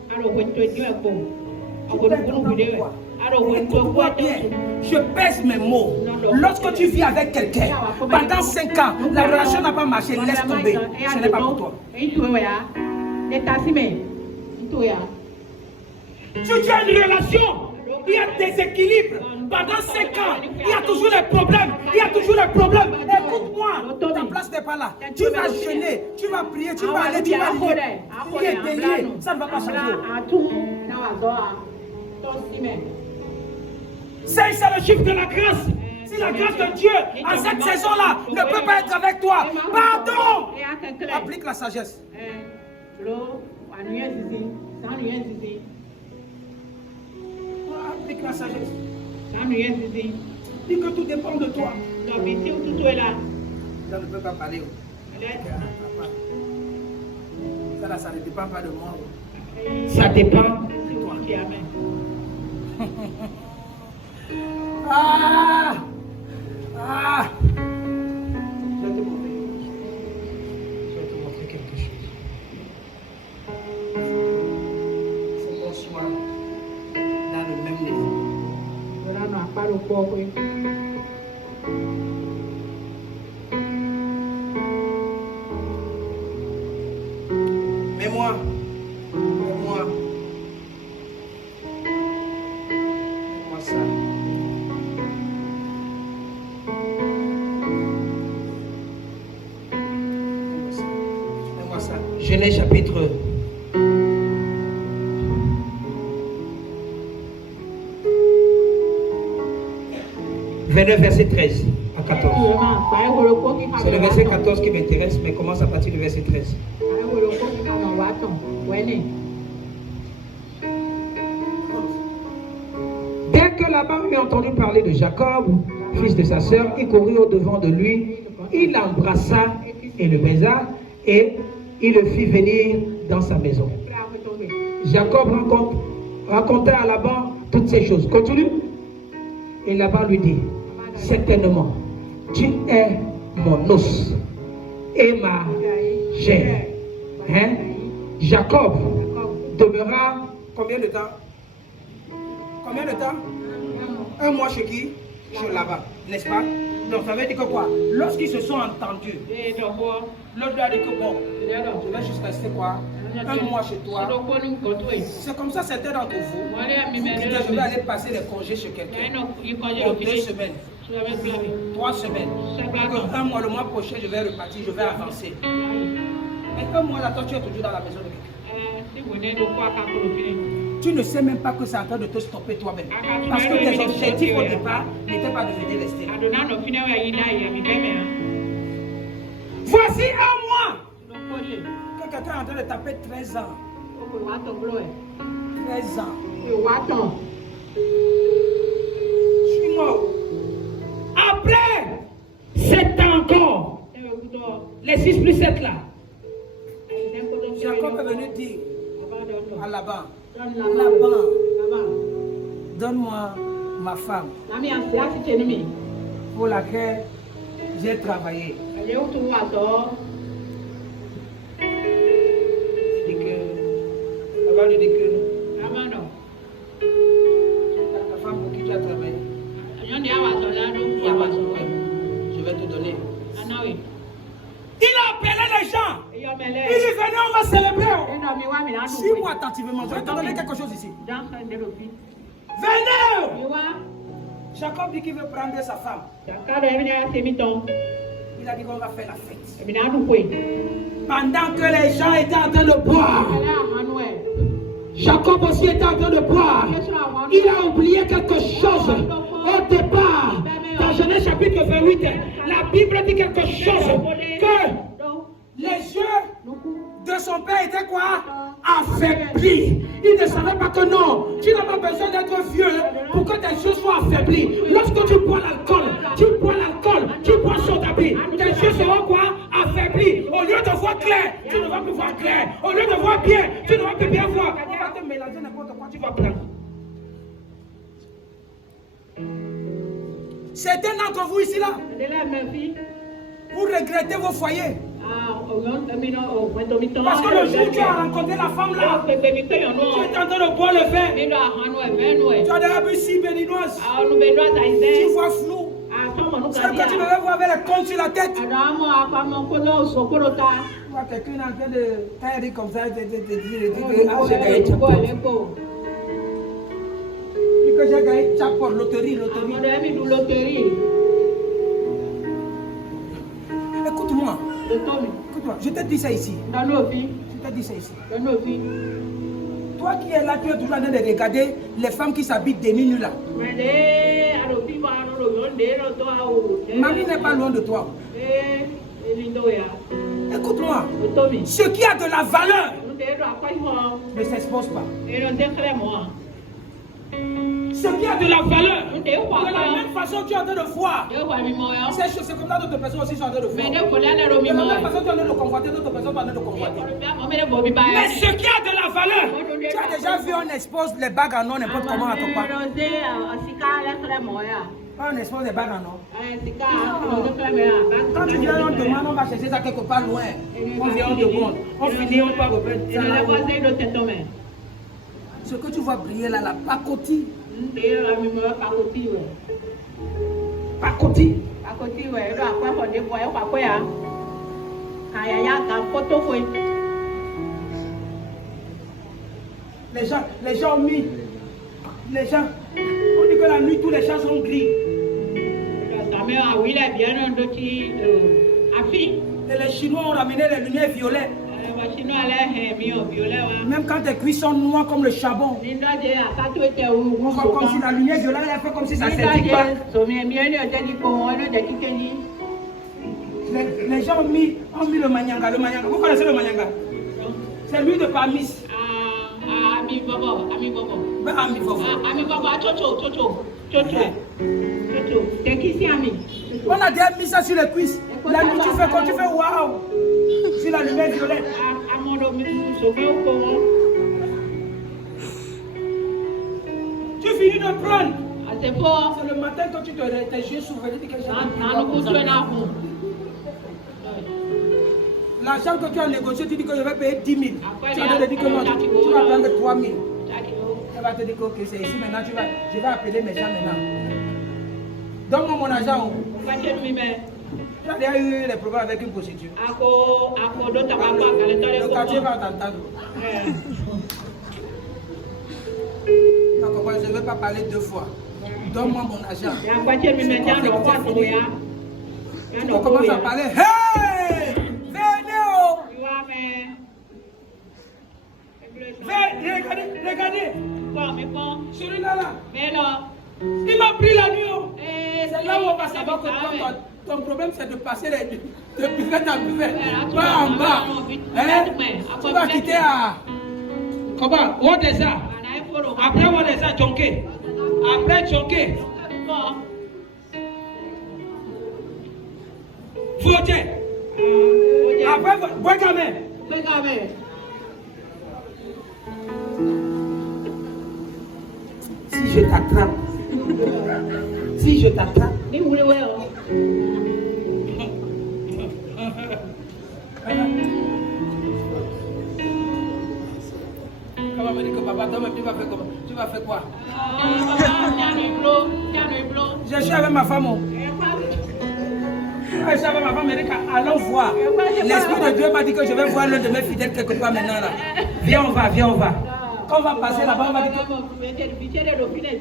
Écoute-moi bien, je pèse mes mots. Lorsque tu vis avec quelqu'un, pendant 5 ans, la relation n'a pas marché, laisse tomber. Ce n'est pas pour toi. Tu as une relation, il y a des équilibres. Pendant 5 ans, il y a toujours des problèmes. Écoute-moi, ta place n'est pas là. Tu vas jeûner, tu vas prier, tu vas aller, tu vas lire. Il est bélier, ça ne va pas changer. C'est le chiffre de la grâce. Si la grâce de Dieu, en cette saison-là, ne peut pas être avec toi, pardon. Applique la sagesse. Applique la sagesse. Dis que tout dépend de toi. Ça ne peut pas parler. Ça ne dépend pas de moi. Ça dépend de toi. Ah! Je vais te montrer quelque chose. Il faut qu'on soit dans le même niveau. Mais moi, ça. Fais-moi ça. Genèse chapitre 29, verset 13 à 14. C'est le verset 14 qui m'intéresse, mais commence à partir du verset 13. Dès que Laban eut entendu parler de Jacob, fils de sa sœur, il courut au-devant de lui, il l'embrassa et le baisa, et il le fit venir dans sa maison. Jacob raconta à Laban toutes ces choses. Continue. Et Laban lui dit, certainement, tu es mon os et ma chair. Hein? Jacob demeura combien de temps? Combien de temps? Un mois chez qui? Chez Laban, n'est-ce pas? Donc ça veut dire que quoi? Lorsqu'ils se sont entendus, l'autre a dit que bon, je vais juste rester quoi? Un mois chez toi. C'est comme ça certains d'entre vous. Je vais aller passer les congés chez quelqu'un. Pour 2 semaines. 3 semaines. Un mois, le mois prochain, je vais repartir, je vais avancer. Mais un mois là, toi, tu es toujours dans la maison de quelqu'un. Tu ne sais même pas que c'est en train de te stopper toi-même. Parce que tes objectifs au départ n'étaient pas de venir rester. Voici un mois que quelqu'un est en train de taper 13 ans. 13 ans. Suis-moi. Après 7 ans encore. Les 6 plus 7 là. Jacob est venu dire à Laban, donne-moi ma femme pour laquelle j'ai travaillé. Il dit que, Laban lui dit que la femme pour qui tu as travaillé, je vais te donner. Il a appelé les gens. Il dit, venez, on va célébrer. Suis-moi attentivement. Je vais te donner quelque chose ici. Venez. Jacob dit qu'il veut prendre sa femme. Il a dit qu'on va faire la fête. Pendant que les gens étaient en train de boire, Jacob aussi était en train de boire. Il a oublié quelque chose. Au départ, dans Genèse chapitre 28, la Bible dit quelque chose. Que les yeux de son père étaient quoi? Affaiblis. Il ne savait pas que non, tu n'as pas besoin d'être vieux pour que tes yeux soient affaiblis. Lorsque tu bois l'alcool, tu bois son habit, tes yeux seront quoi? Affaiblis. Au lieu de voir clair, tu ne vas plus voir clair. Au lieu de voir bien, tu ne vas plus bien voir. On va te mélanger n'importe quoi, tu vas prendre. Certains d'entre vous ici là, vous regrettez vos foyers. Parce que le jour où tu as rencontré la femme là, tu es en train de boire le vin. Tu as déjà bu 6 béninoises. Tu vois flou. C'est que tu devais voir avec les comptes sur la tête. Tu vois quelqu'un en train de tailler comme ça, j'ai gagné jackpot. Que j'ai gagné jackpot, loterie. Écoute-moi. Je te dis ça ici. Toi qui es là, tu es toujours en train de regarder les femmes qui s'habitent des nuits là. Mamie n'est pas loin de toi. Écoute-moi. Ce qui a de la valeur ne s'expose pas. Ce qui a de la valeur, de la même façon que tu es en train de voir, c'est comme ça d'autres personnes aussi sont en train de voir. De la même façon que tu es en train de convoiter, d'autres personnes sont en train de convoiter. Mais ce qui a de la valeur, tu as déjà vu, on expose les bagues en or n'importe comment à ton pas. Pas un espace de bagarre, non? Quand tu viens, on demande, on va chercher ça quelque part loin. On vient, on demande. On finit, on part reprendre. Ce que tu vois briller là, la pacotille. Pacotille. Les gens ont mis. Les gens. On dit que la nuit, tous les champs sont gris. Et les Chinois ont ramené les lumières violets. Même quand tes cuisses sont noires comme le charbon. On voit comme si la lumière violette, elle fait comme si ça ne s'éteint pas. Les gens ont mis le manyanga. Le manyanga. Vous connaissez le manyanga? C'est l'huile de parmis. On a déjà mis ça sur les cuisses. La nuit, tu fais quand tu fais waouh sur la lumière violette. Tu finis de prendre. C'est le matin quand tu te réveilles, tes yeux s'ouvrent. L'argent que tu as négocié, tu dis que je vais payer 10 000. Tu vas te dire que non, tu vas prendre 3 000. Elle va te dire que c'est ici maintenant, je vais appeler mes gens maintenant. Donne-moi mon argent. Tu as déjà eu des problèmes avec une prostituée. Le quartier va t'entendre. Je ne vais pas parler 2 fois. Donne-moi mon argent. Tu commences à parler. Hey! Regardez. Celui-là, il m'a pris la nuit. C'est là où on va savoir que ton problème, c'est de passer de buvette à buvette. Pas en bas. Tu vas quitter à... Comment? Ouadeza. Après Ouadeza, Djonké. Après Djonké. Fodé. Après, Bouégamé. Si je t'attrape, on va me dire que papa, tu vas faire quoi? Je suis avec ma femme. Je suis avec ma femme, allons voir. L'Esprit de Dieu m'a dit que je vais voir l'un de mes fidèles quelque part maintenant là. Viens, on va. Quand on va passer là-bas, on va dire que...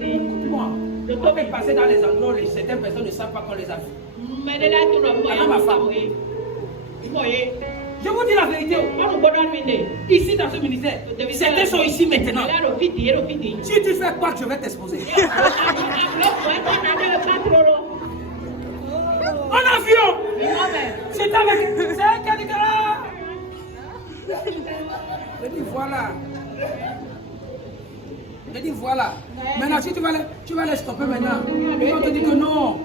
Écoute-moi, on peut passer dans les endroits où certaines personnes ne savent pas qu'on les a vus. Avec ma femme. Je vous dis la vérité. Ici dans ce ministère, certains sont ici maintenant. Si tu fais quoi, je vais t'exposer. En avion. C'est un qui a dit que... Je dis voilà. Maintenant, si tu vas les stopper maintenant, ils vont te dire que non.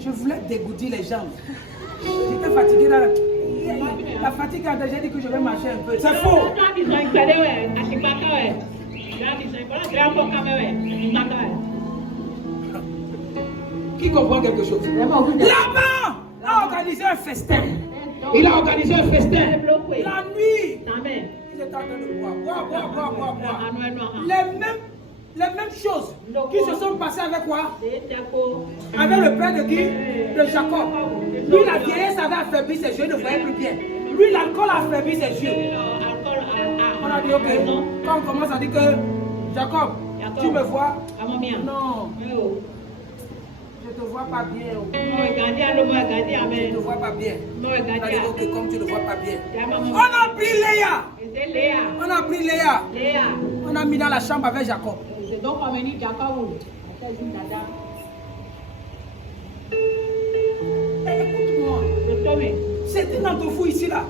Je voulais dégoûter les gens. J'étais fatigué là. La fatigue a déjà dit que je vais marcher un peu. C'est faux. Qui comprend quelque chose? Là-bas, il a organisé un festin. La nuit. Ils étaient en train de boire. Les mêmes choses qui se sont passées avec quoi? Avec le père de qui? De Jacob. Lui, la vieillesse avait affaibli ses yeux, il ne voyait plus bien. Lui, l'alcool a affaibli ses yeux. On a dit, ok, quand on commence à dire que Jacob, tu me vois? Non. Je ne te vois pas bien. Je ne te vois pas bien. On a dit, ok, comme tu ne vois pas bien. On a pris Léa. On a mis dans la chambre avec Jacob. Écoute-moi. C'est une d'entre vous ici là.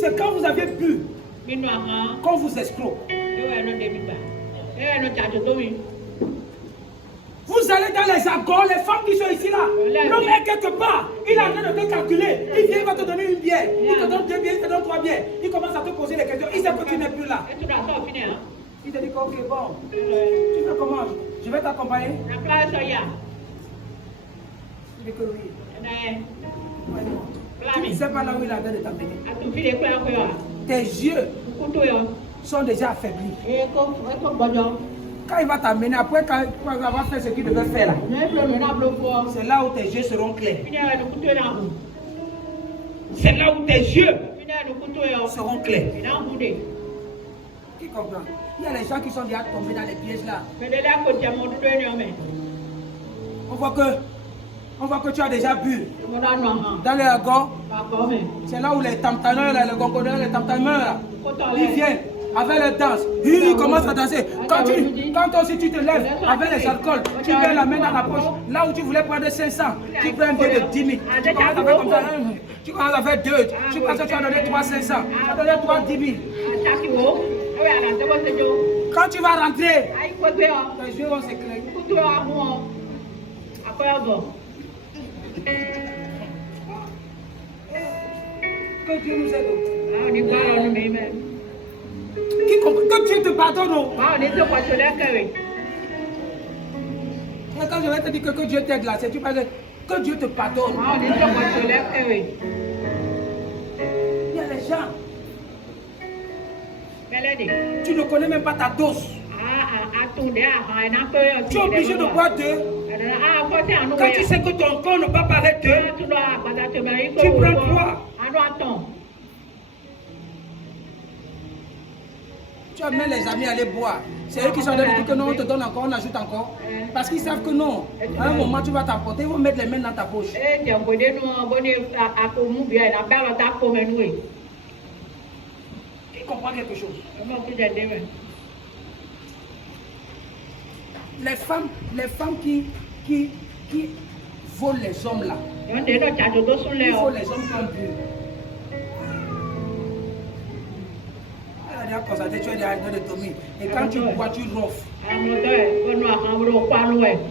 C'est quand vous avez bu qu'on vous escroque. Vous allez dans les agors, les femmes qui sont ici là. L'homme est quelque part. Il est en train de te calculer. Il vient, il va te donner une bière. Il te donne 2 bières, il te donne 3 bières. Il commence à te poser des questions. Il sait que tu n'es plus là. Il te dit que ok, bon. Tu fais comment? Je vais t'accompagner. Na place ya. Je dis que oui. Na. Tu ne sais pas là où il a de t'amener. Atu fi de kwa kwa. Tes yeux sont déjà affaiblis. Quand il va t'amener, après quand il va faire ce qu'il devait faire là, c'est là où tes yeux seront clairs. C'est là où tes yeux seront clairs. Qui comprend? Il y a les gens qui sont déjà tombés dans les pièges là. On voit que tu as déjà bu dans les wagons. C'est là où les tamtaneurs, les gongonneurs, les tamtaneurs, ils viennent avec les danses. Ils commencent à danser. Quand toi aussi tu te lèves avec les alcools, tu mets la main dans la poche. Là où tu voulais prendre 500, tu prends un billet de 10 000. Tu commences à faire comme ça. Tu commences à faire 2. Tu penses que tu as donné 3 500. Tu as donné 3 10 000. Quand tu vas rentrer, tes yeux vont s'éclairer. Que Dieu nous aide. Qui comprend? Que Dieu te pardonne. Quand je vais te dire que Dieu t'aide là, c'est tu parles que Dieu te pardonne. Il y a des gens. Tu ne connais même pas ta dose. Tu es obligé de boire 2. Quand tu sais que ton corps ne va pas avec 2, tu prends 3. Tu amènes les amis à aller boire. C'est eux qui sont en train de dire que non, on te donne encore, on ajoute encore. Parce qu'ils savent que non. À un moment, tu vas t'apporter, ils vont mettre les mains dans ta poche. Tu comprends quelque chose? Les femmes qui volent les hommes là. Ils volent les hommes comme Dieu. Elle a constaté, tu es derrière de Tommy. Et quand tu bois, tu ronfles.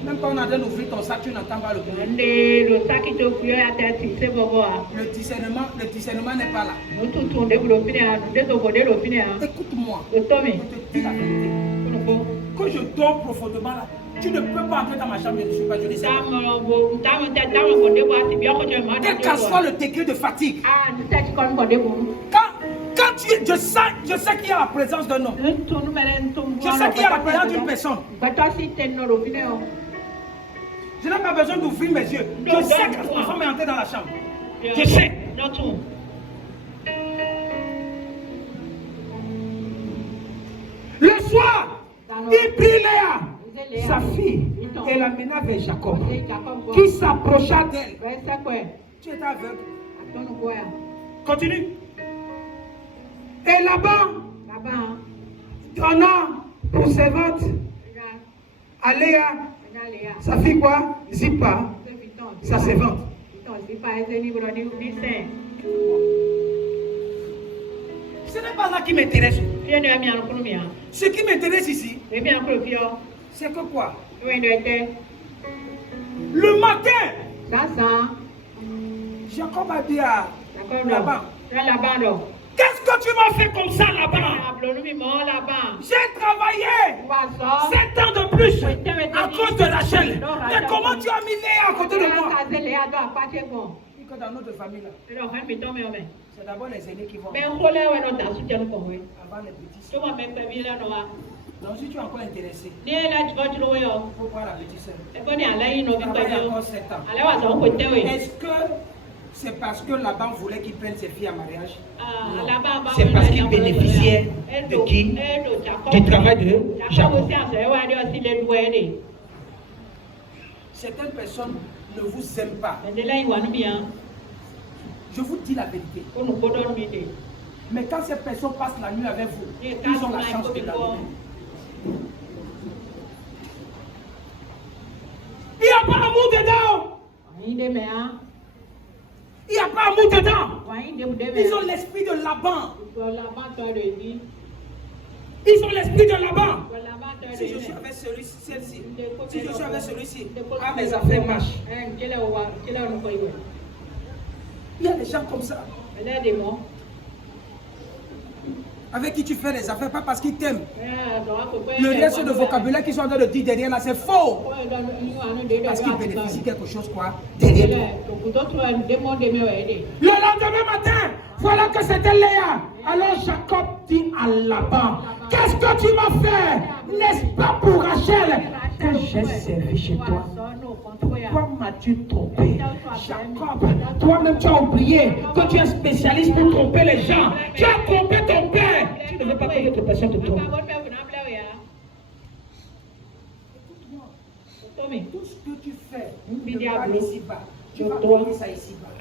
Même quand on a de l'ouvrir ton sac, tu n'entends pas le bruit. Le discernement n'est pas là. Écoute-moi. Je te dis la vérité. Que je dors profondément là. Tu ne peux pas entrer dans ma chambre, je ne suis pas, je ne sais pas. Quel qu'en soit le degré de fatigue. Quand je sais qu'il y a la présence d'un homme. Je sais qu'il y a la présence d'une personne. Je n'ai pas besoin d'ouvrir mes yeux. Je sais que la femme est entrée dans la chambre. Je sais. Le soir, il prit Léa, sa fille, et l'amena vers Jacob, qui s'approcha d'elle. Tu étais aveugle. Continue. Et là-bas, donna pour servante à Léa, sa fille quoi? Zippa, sa servante. Ce n'est pas là qui m'intéresse. Ce qui m'intéresse ici, c'est que quoi? Le matin, Jacob a dit à Laban, qu'est-ce que tu m'as fait comme ça là-bas? J'ai travaillé 7 ans de plus à cause de Rachel. Mais comment tu as mis Léa à côté de moi? Que dans notre famille là, c'est d'abord les aînés qui vont avant les petits. Donc si tu es encore intéressé, il faut voir la petite soeur. Travailler encore 7 ans. Est-ce que c'est parce que Laban voulait qu'il prenne ses filles à mariage? Non. C'est parce qu'il bénéficiait de qui? Du travail de Jacob. Certaines personnes ne vous aiment pas. Je vous dis la vérité. Mais quand ces personnes passent la nuit avec vous, ils ont la chance de la vie. Il n'y a pas amour dedans. Il n'y a pas amour dedans. Ils ont l'esprit de Laban. Ils ont l'esprit de Laban. Si je suis avec celle-ci, si je suis avec celui-ci, mes affaires marchent. Il y a des gens comme ça. avec qui tu fais des affaires, pas parce qu'ils t'aiment. Le reste de vocabulaire qu'ils sont en train de dire derrière là, c'est faux. Parce qu'ils bénéficient quelque chose, quoi, derrière toi. Le lendemain matin, voilà que c'était Léa. Alors Jacob dit à Laban, qu'est-ce que tu m'as fait? N'est-ce pas pour Rachel que j'ai servi chez toi? Pourquoi m'as-tu trompé? Jacob, toi-même tu as oublié que tu es spécialiste pour tromper les gens. Tu as trompé ton père. Tu ne veux pas que notre personne te trompe. Tout ce que tu fais, tu vas aller ici-bas. Tu vas payer ça ici-bas.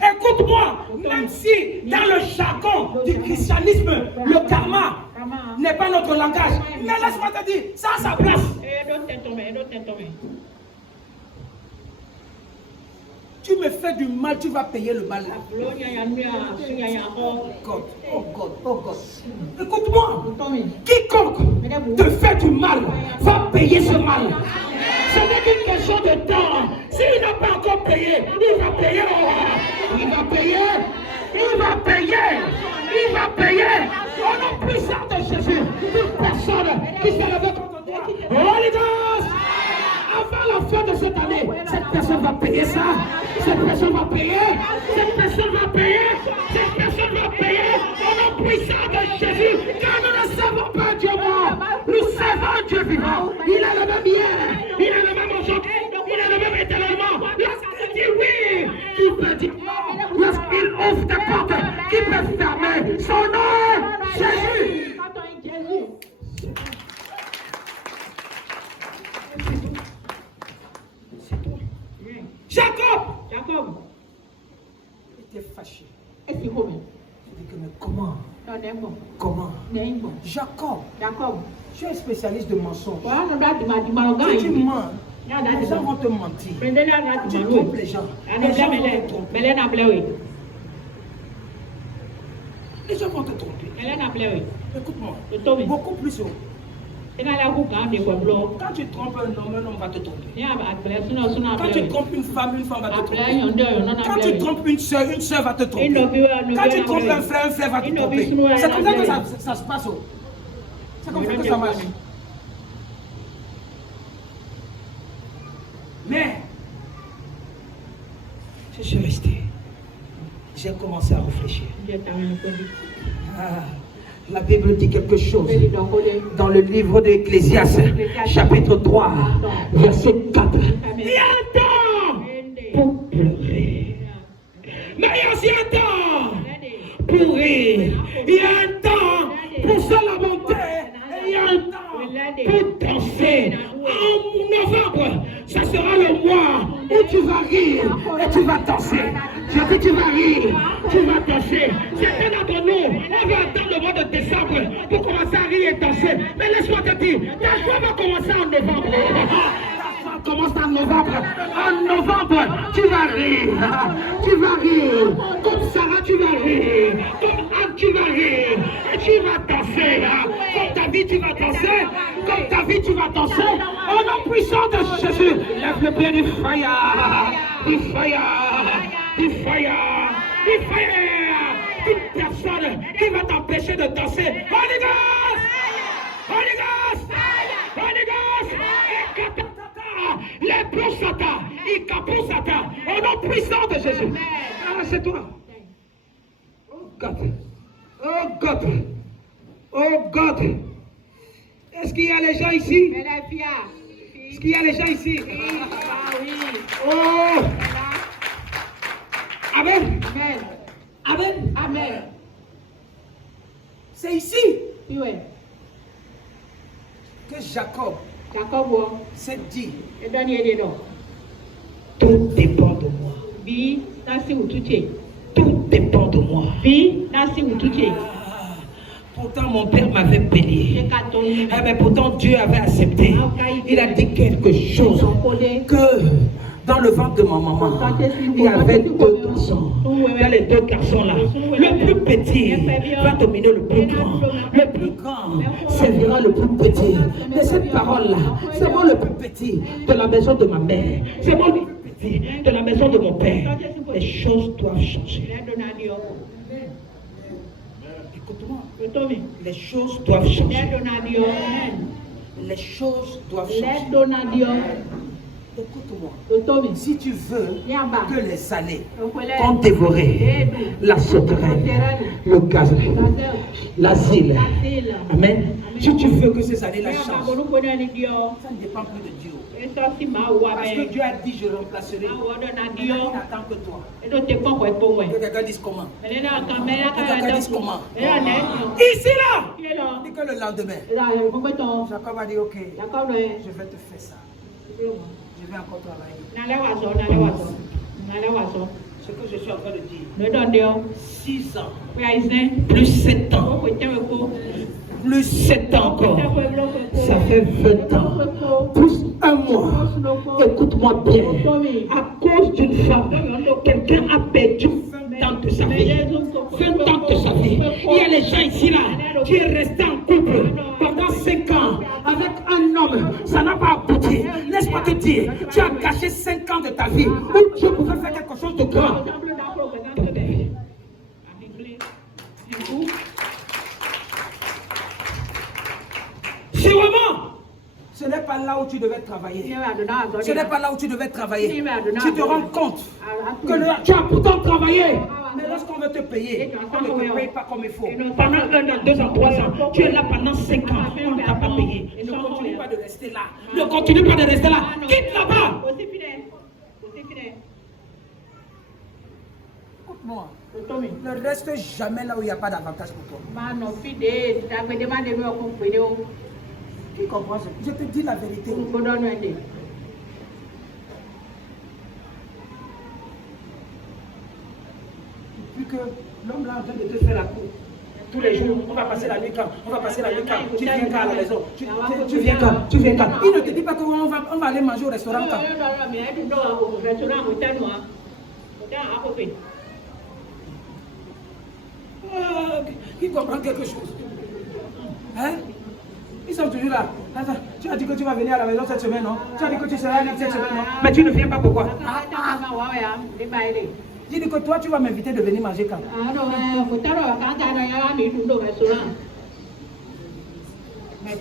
Écoute-moi, même si dans le jargon du christianisme, le karma n'est pas notre langage, mais laisse-moi te dire, ça a sa place. Tu me fais du mal, tu vas payer le mal là. Oh God, oh God, oh God. Écoute-moi, quiconque te fait du mal va payer ce mal. Ce n'est qu'une question de temps. S'il n'a pas encore payé, il va payer. Il va payer. Il va payer. Il va payer. Au nom puissant de Jésus, toute personne qui s'est levée contre toi, Holy Ghost, avant la fin de cette année, cette personne va payer ça. Cette personne va payer. Cette personne va payer. Cette personne va payer. Au nom puissant de Jésus, car nous ne savons pas Dieu mort. Nous savons Dieu vivant. Il a le même hier. Il a le même aujourd'hui. Il a le même éternellement. Lorsqu'il dit oui, qui peut dire non. Lorsqu'il ouvre des portes, qui peut fermer. Son nom, Jésus. Jacob était fâché. Il dit que mais comment? Jacob, tu es spécialiste de mensonges. Si tu mens, les gens vont te mentir. Tu trompes les gens. Les gens vont te tromper. Les gens vont te tromper. Écoute-moi, beaucoup plus haut. Quand tu trompes un homme va te tromper. Quand tu trompes une femme va te tromper. Quand tu trompes une soeur va te tromper. Quand tu trompes un frère va te tromper. C'est comme ça que ça se passe. C'est comme ça que ça marche. Mais, je suis resté. J'ai commencé à réfléchir. La Bible dit quelque chose dans le livre d'Ecclésiaste, chapitre 3, verset 4. Il y a un temps pour pleurer, mais il y a aussi un temps pour rire. Il y a un temps pour se lamenter, et il y a un temps pour danser. En novembre, ça sera le mois où tu vas rire et tu vas danser. Je dis tu vas rire, tu vas danser. Certains d'entre nous, on va attendre le mois de décembre pour commencer à rire et danser. Mais laisse-moi te dire, ta joie va commencer en novembre. Ta joie commence en novembre. En novembre, tu vas rire. Tu vas rire. Comme Sarah, tu vas rire. Comme Anne, tu vas rire. Et tu vas danser. Comme ta vie, tu vas danser. Comme ta vie, tu vas danser. Au nom puissant de Jésus, lève le pied du fire. Du fire. Du fire! Du fire! Toute personne qui va t'empêcher de danser. Holy Ghost! Holy Ghost! Holy Ghost! Les plans Satan! Ils capouent Satan! Au nom puissant de Jésus! Ah, c'est toi! Oh God! Oh God! Oh God! Est-ce qu'il y a les gens ici? Est-ce qu'il y a les gens ici? Oh! Amen. Amen. Amen. C'est ici que Jacob s'est dit, tout dépend de moi. Tout dépend de moi. Pourtant mon père m'avait béni. Mais pourtant Dieu avait accepté. Il a dit quelque chose que dans le ventre de ma maman, il y avait 2 garçons. Il y a les 2 garçons là. Le plus petit va dominer le plus grand. Le plus grand servira le plus petit. Mais cette parole-là, c'est moi le plus petit de la maison de ma mère. C'est moi le plus petit de la maison de mon père. Les choses doivent changer. Les choses doivent changer. Les choses doivent changer. Écoute-moi. Si tu veux que les allées qu'on dévorait, la sauterelle, le gazelle, l'asile, amen. Si tu veux que ces années-là changent, ça ne dépend plus de Dieu. Parce que Dieu a dit, je remplacerai. Il n'attend que toi. Que quelqu'un dise comment. Que quelqu'un dise comment. Ici là, dit que le lendemain, Jacob a dit, ok, je vais te faire ça. Je vais encore travailler. Ce que je suis en train de dire. 6 ans. Plus 7 ans. Plus 7 ans encore. Ça fait 20 ans. Plus 1 mois. Écoute-moi bien. À cause d'une femme, quelqu'un a perdu 20 ans de sa vie. 20 ans de sa vie. Il y a les gens ici là qui est resté en couple pendant 5 ans avec un homme. Ça n'a pas abouti. Laisse-moi te dire, tu as gâché 5 ans de ta vie où Dieu pouvait faire quelque chose de grand. C'est vraiment. Ce n'est pas là où tu devais travailler. Ce n'est pas là où tu devais travailler. Tu te rends compte que tu as pourtant travaillé. Mais lorsqu'on veut te payer, on ne te paye pas comme il faut. Pendant 1 an, 2 ans, 3 ans, tu es là pendant 5 ans, on ne t'a pas payé. Ne continue pas de rester là. Ne continue pas de rester là. Quitte là-bas. Écoute-moi. Ne reste jamais là où il n'y a pas d'avantage pour toi. Qui comprend ça? Je te dis la vérité. Depuis que l'homme là en train de te faire la cour, tous les jours, on va passer la nuit quand? On va passer la nuit quand? Tu viens quand à la maison? Tu viens quand? Tu viens quand? Il ne te dit pas qu'on va aller manger au restaurant quand? Qui comprend quelque chose? Hein? Ils sont toujours là. Attends, tu as dit que tu vas venir à la maison cette semaine, non? Tu as dit que tu seras là cette semaine, non? Mais tu ne viens pas pourquoi? J'ai dit que toi, tu vas m'inviter de venir manger quand? Mais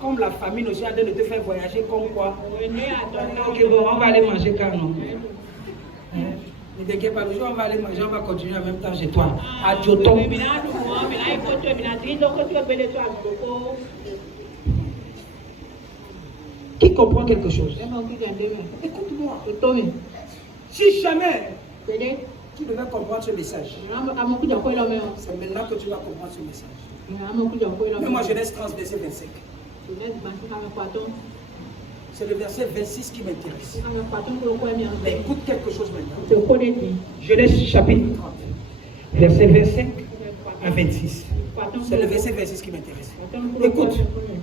comme la famille aussi a de te faire voyager comme quoi? Ok, bon, on va aller manger quand, non? Ne t'inquiète pas, le jour où on va aller manger, on va continuer en même temps chez toi. À Djoton. Qui comprend quelque chose? Écoute-moi. Si jamais tu devais comprendre ce message, c'est maintenant que tu vas comprendre ce message. Mais moi, Genèse 30, verset 25. C'est le verset 26 qui m'intéresse. Mais écoute quelque chose maintenant. Genèse chapitre 30, verset 25 à 26. C'est le verset 26 qui m'intéresse. Écoute,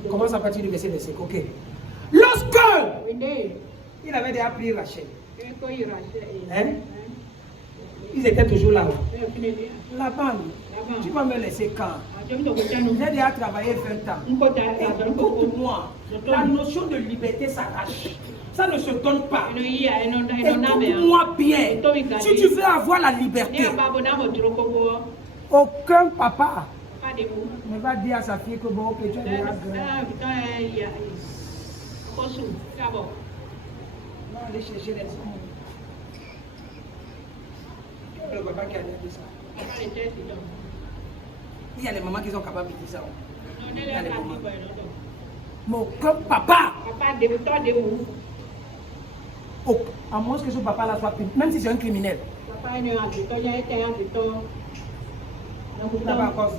commence à partir du verset 25. Ok. Lorsque il avait déjà pris Rachel, hein? Ils étaient toujours là. Laban, tu vas me laisser quand? J'ai déjà travaillé 20 ans. Écoute-moi, la notion de liberté s'arrache. Ça ne se donne pas. Écoute-moi bien. Si tu veux avoir la liberté, aucun papa ne va dire à sa fille que bon, ok, tu as déjà non, allez chercher les hommes. Le papa qui a dit ça. Il y a les mamans qui sont capables de dire ça. Il y a les mamans. Mon comme papa. Oh, à moins que ce papa-là soit même si c'est un criminel. T'as encore.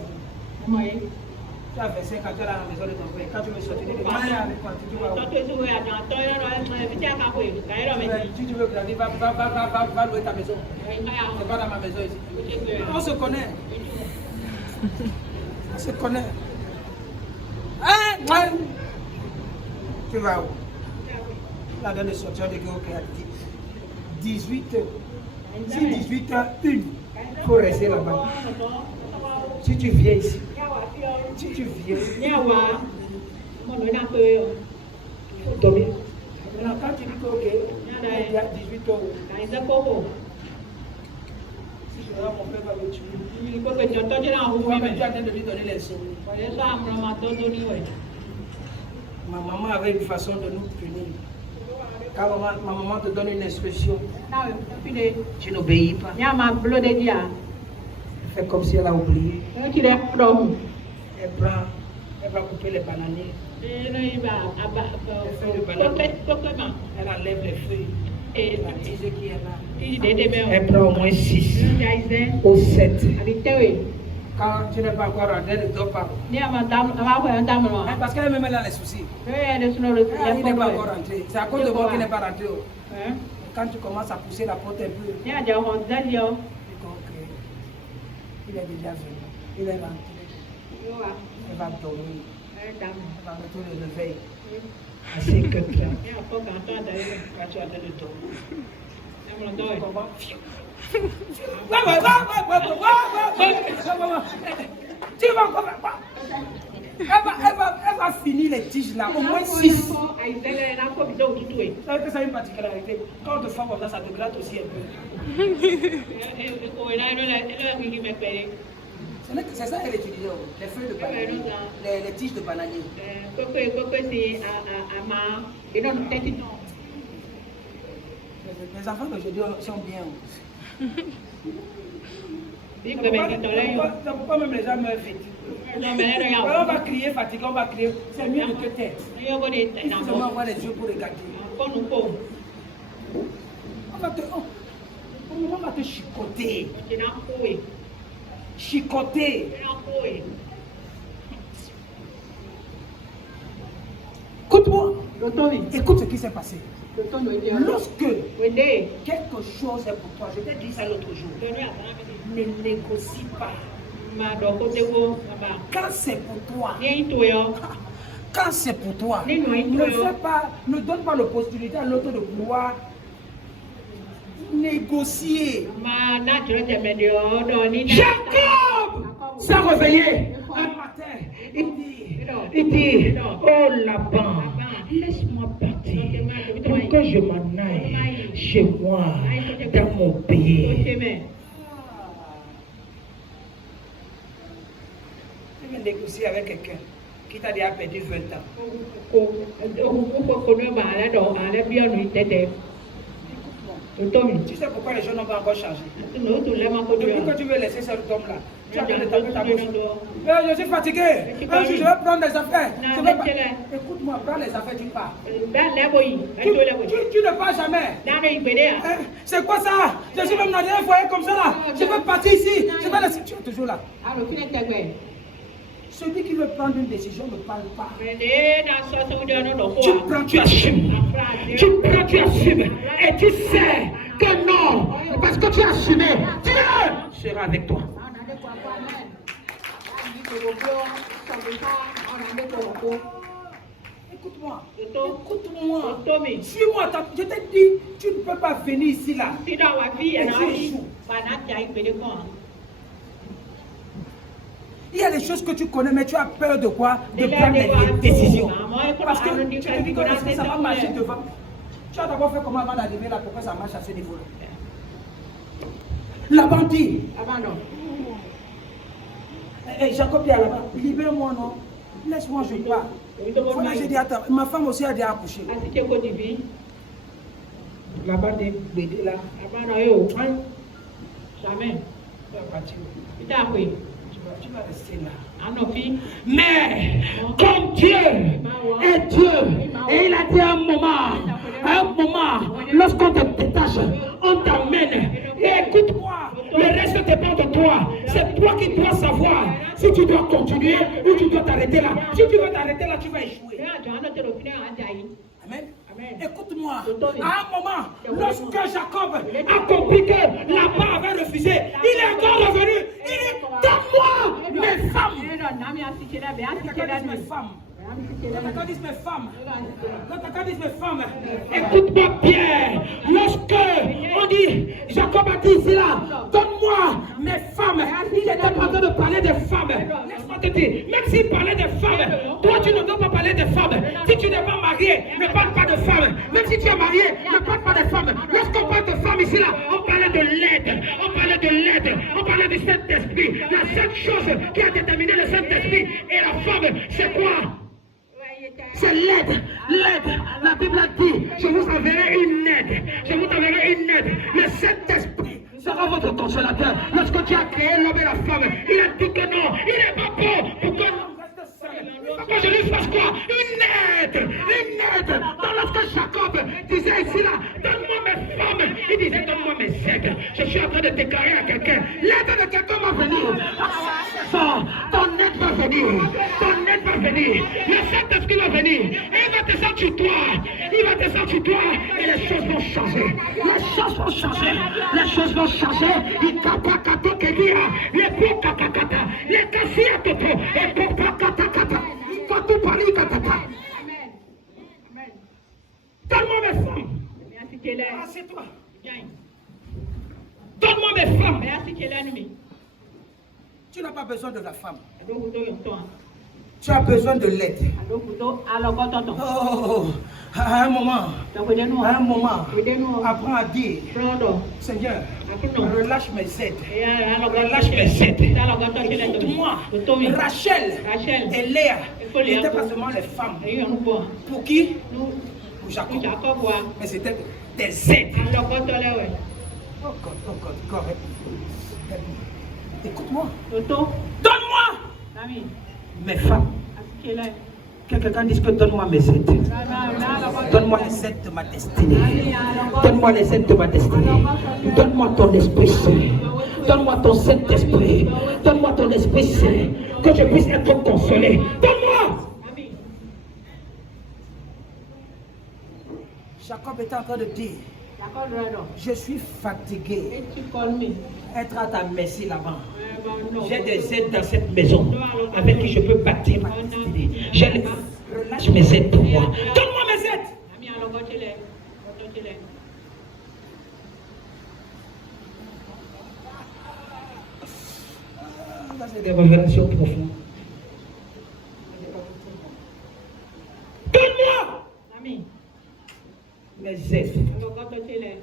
Tu as versé quand tu es à la maison de ton père. Quand tu veux sortir, tu dis avec quoi? Si tu veux grandir, va louer ta maison. C'est pas dans ma maison ici. On se connaît. On se connaît. Hein? Ouais. Tu vas où? La donne de sortir de Guéo à 18h. Si 18h01, il faut rester là-bas. Si tu viens ici, si tu viens, il faut dormir. Maintenant, quand tu dis que ok, il y a 18h, mon père va me tuer. Il faut que tu entends là en Oui, mais tu as de lui donner les signes. Ma maman avait une façon de nous punir. Quand ma maman te donne une instruction, tu n'obéis pas. Elle fait comme si elle a oublié. Elle va couper les bananiers. Elle enlève les feuilles. La tise qui est là. Elle prend au moins 6 ou 7. Quand tu n'es pas encore rentré, ne dors pas. Parce qu'elle même a les soucis. Il n'est pas encore rentré. C'est à cause de moi qu'il n'est pas rentré. Quand tu commences à pousser la porte un peu, il est déjà venu. Il est rentré. Elle va dormir. Elle va mettre le réveil. À 5 heures. Quand tu as de dormir. Elle va finir les tiges là, au moins 6. Ça a une particularité. Quand on te fait comme ça te gratte aussi un peu. C'est ça qu'elle étudie, les feuilles de bananier, les tiges de bananier. Les enfants d'aujourd'hui sont bien. C'est pourquoi même les gens meurent vite. On va crier fatigué, on va crier. C'est mieux de te taire. Il faut seulement avoir les yeux pour regarder. On va te chicoter. Chicoter. Écoute-moi. Écoute ce qui s'est passé. Lorsque quelque chose est pour toi, je t'ai dit ça l'autre jour, ne négocie pas. Quand c'est pour toi, quand c'est pour toi, ne donne pas l'opportunité à l'autre de pouvoir négocier. Jacob s'est réveillé un matin. Il dit, oh Laban, laisse-moi partir pour que je m'en aille chez moi, dans mon pays. Tu veux négocier avec quelqu'un qui t'a déjà perdu 20 ans. Tu sais pourquoi les gens n'ont pas encore changé? Depuis que tu veux laisser cet homme-là, tu as besoin de taper ta bouche. Je suis fatigué. Je vais prendre les affaires. Écoute-moi, prends les affaires, tu pars. Tu ne pars jamais. C'est quoi ça? Je suis même dans un foyer comme ça là. Je veux partir ici. Je vais laisser. Tu es toujours là. Celui qui veut prendre une décision ne parle pas. Tu prends, tu assumes. Tu prends, tu assumes. Et tu sais que non, parce que tu as assumé, Dieu sera avec toi. Écoute-moi. Écoute-moi. Suis-moi. Je t'ai dit, tu ne peux pas venir ici là. Et tu échoues. Il y a des choses que tu connais, mais tu as peur de quoi? De prendre des décisions. Parce que tu te dis que ça va marcher devant. Tu as d'abord fait comment avant d'arriver là pour que ça marche à ce niveau-là? La bandit. Jacob dit à là-bas, libère-moi non. Laisse-moi, je pars. J'ai dit, attends, ma femme aussi a déjà accouché. La bandit, bébé là. Jamais. Tu vas partir. Tu vas rester là. Mais comme Dieu est Dieu, et il a dit à un moment, lorsqu'on te détache, on t'emmène. Et écoute-moi, le reste dépend de toi. C'est toi qui dois savoir si tu dois continuer ou tu dois t'arrêter là. Si tu veux t'arrêter là, tu vas échouer. Amen. Écoute-moi, à un moment, lorsque Jacob a compris que Laban avait refusé, il est encore revenu. Il dit, donne-moi mes femmes. Mes femmes. Écoute-moi bien. Lorsque on dit, Jacob a dit ici là, donne-moi mes femmes. Il était en train de parler des femmes. Laisse-moi te dire, même s'il parlait des femmes, toi tu ne dois pas parler des femmes. Si tu n'es pas marié, ne parle pas de femmes. Même si tu es marié, ne parle pas de femmes. Lorsqu'on parle de femmes ici là, on parlait de l'aide. On parlait de l'aide. seule chose qui a déterminé le Saint-Esprit et la femme, c'est quoi? C'est l'aide. L'aide. La Bible a dit, je vous enverrai une aide. Je vous enverrai une aide. Le Saint-Esprit sera votre consolateur. Lorsque tu as créé l'homme et la femme, il a dit que non, il n'est pas bon pour que je lui fasse quoi? Une aide. Une aide. Dans lorsque Jacob disait ici là, donne-moi mes femmes, il disait donne-moi mes aides. Je suis en train de déclarer à quelqu'un, l'aide de quelqu'un va venir. Ton aide va venir. Ton aide va venir. Le Saint-Esprit va venir. Et il va descendre sur toi. Il va descendre sur toi. Et les choses vont changer. Les choses vont changer. Les choses vont changer. Il kapa kato kedia. Les pou kakakata. Les kasia toto. Et pour kata. Il koto pari katata. Donne-moi mes femmes. Assieds-toi. Donne-moi mes femmes. Tu n'as pas besoin de la femme. Tu as besoin de l'aide. Oh, à un moment, apprends à dire, Seigneur, relâche mes aides. Relâche mes aides. Écoute-moi, Rachel et Léa n'étaient pas seulement les femmes. Pour qui? Pour Jacob. Mais c'était des aides. Oh God. Écoute-moi. Donne-moi mes femmes. Que quelqu'un dise que donne-moi mes aides. Donne-moi les aides de ma destinée. Donne-moi les aides de ma destinée. Donne-moi ton Esprit Saint. Donne-moi ton Saint-Esprit. Donne-moi ton Esprit Saint. Que je puisse être consolé. Donne-moi. Jacob était en train de dire, je suis fatigué. Être à ta merci là-bas. J'ai des aides dans cette maison avec qui je peux bâtir ma destinée. Relâche mes aides pour moi. Donne-moi mes aides. Ça, c'est des révélations profondes. Donne-moi mes aides.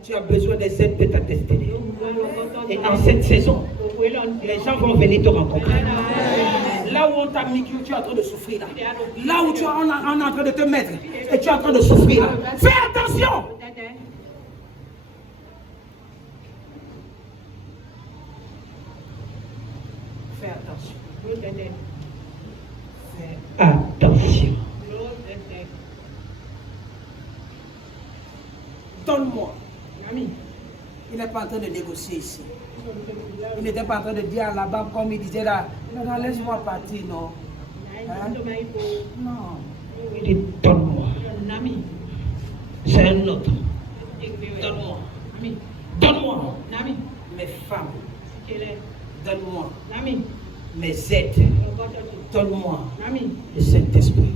Tu as besoin des aides de ta destinée. Et en cette saison, les gens vont venir te rencontrer. Là où on t'a mis, tu es en train de souffrir. Là où tu es en train de te mettre et tu es en train de souffrir. Fais attention. Fais attention. Fais attention. Donne-moi. Il n'est pas en train de négocier ici. Il n'était pas en train de dire là-bas comme il disait là, non, laisse-moi partir, non. Hein? Non. Il dit, donne-moi. C'est un autre. Donne-moi. Donne-moi. Mes femmes. Donne-moi. Mes aides. Donne-moi. Le Saint-Esprit.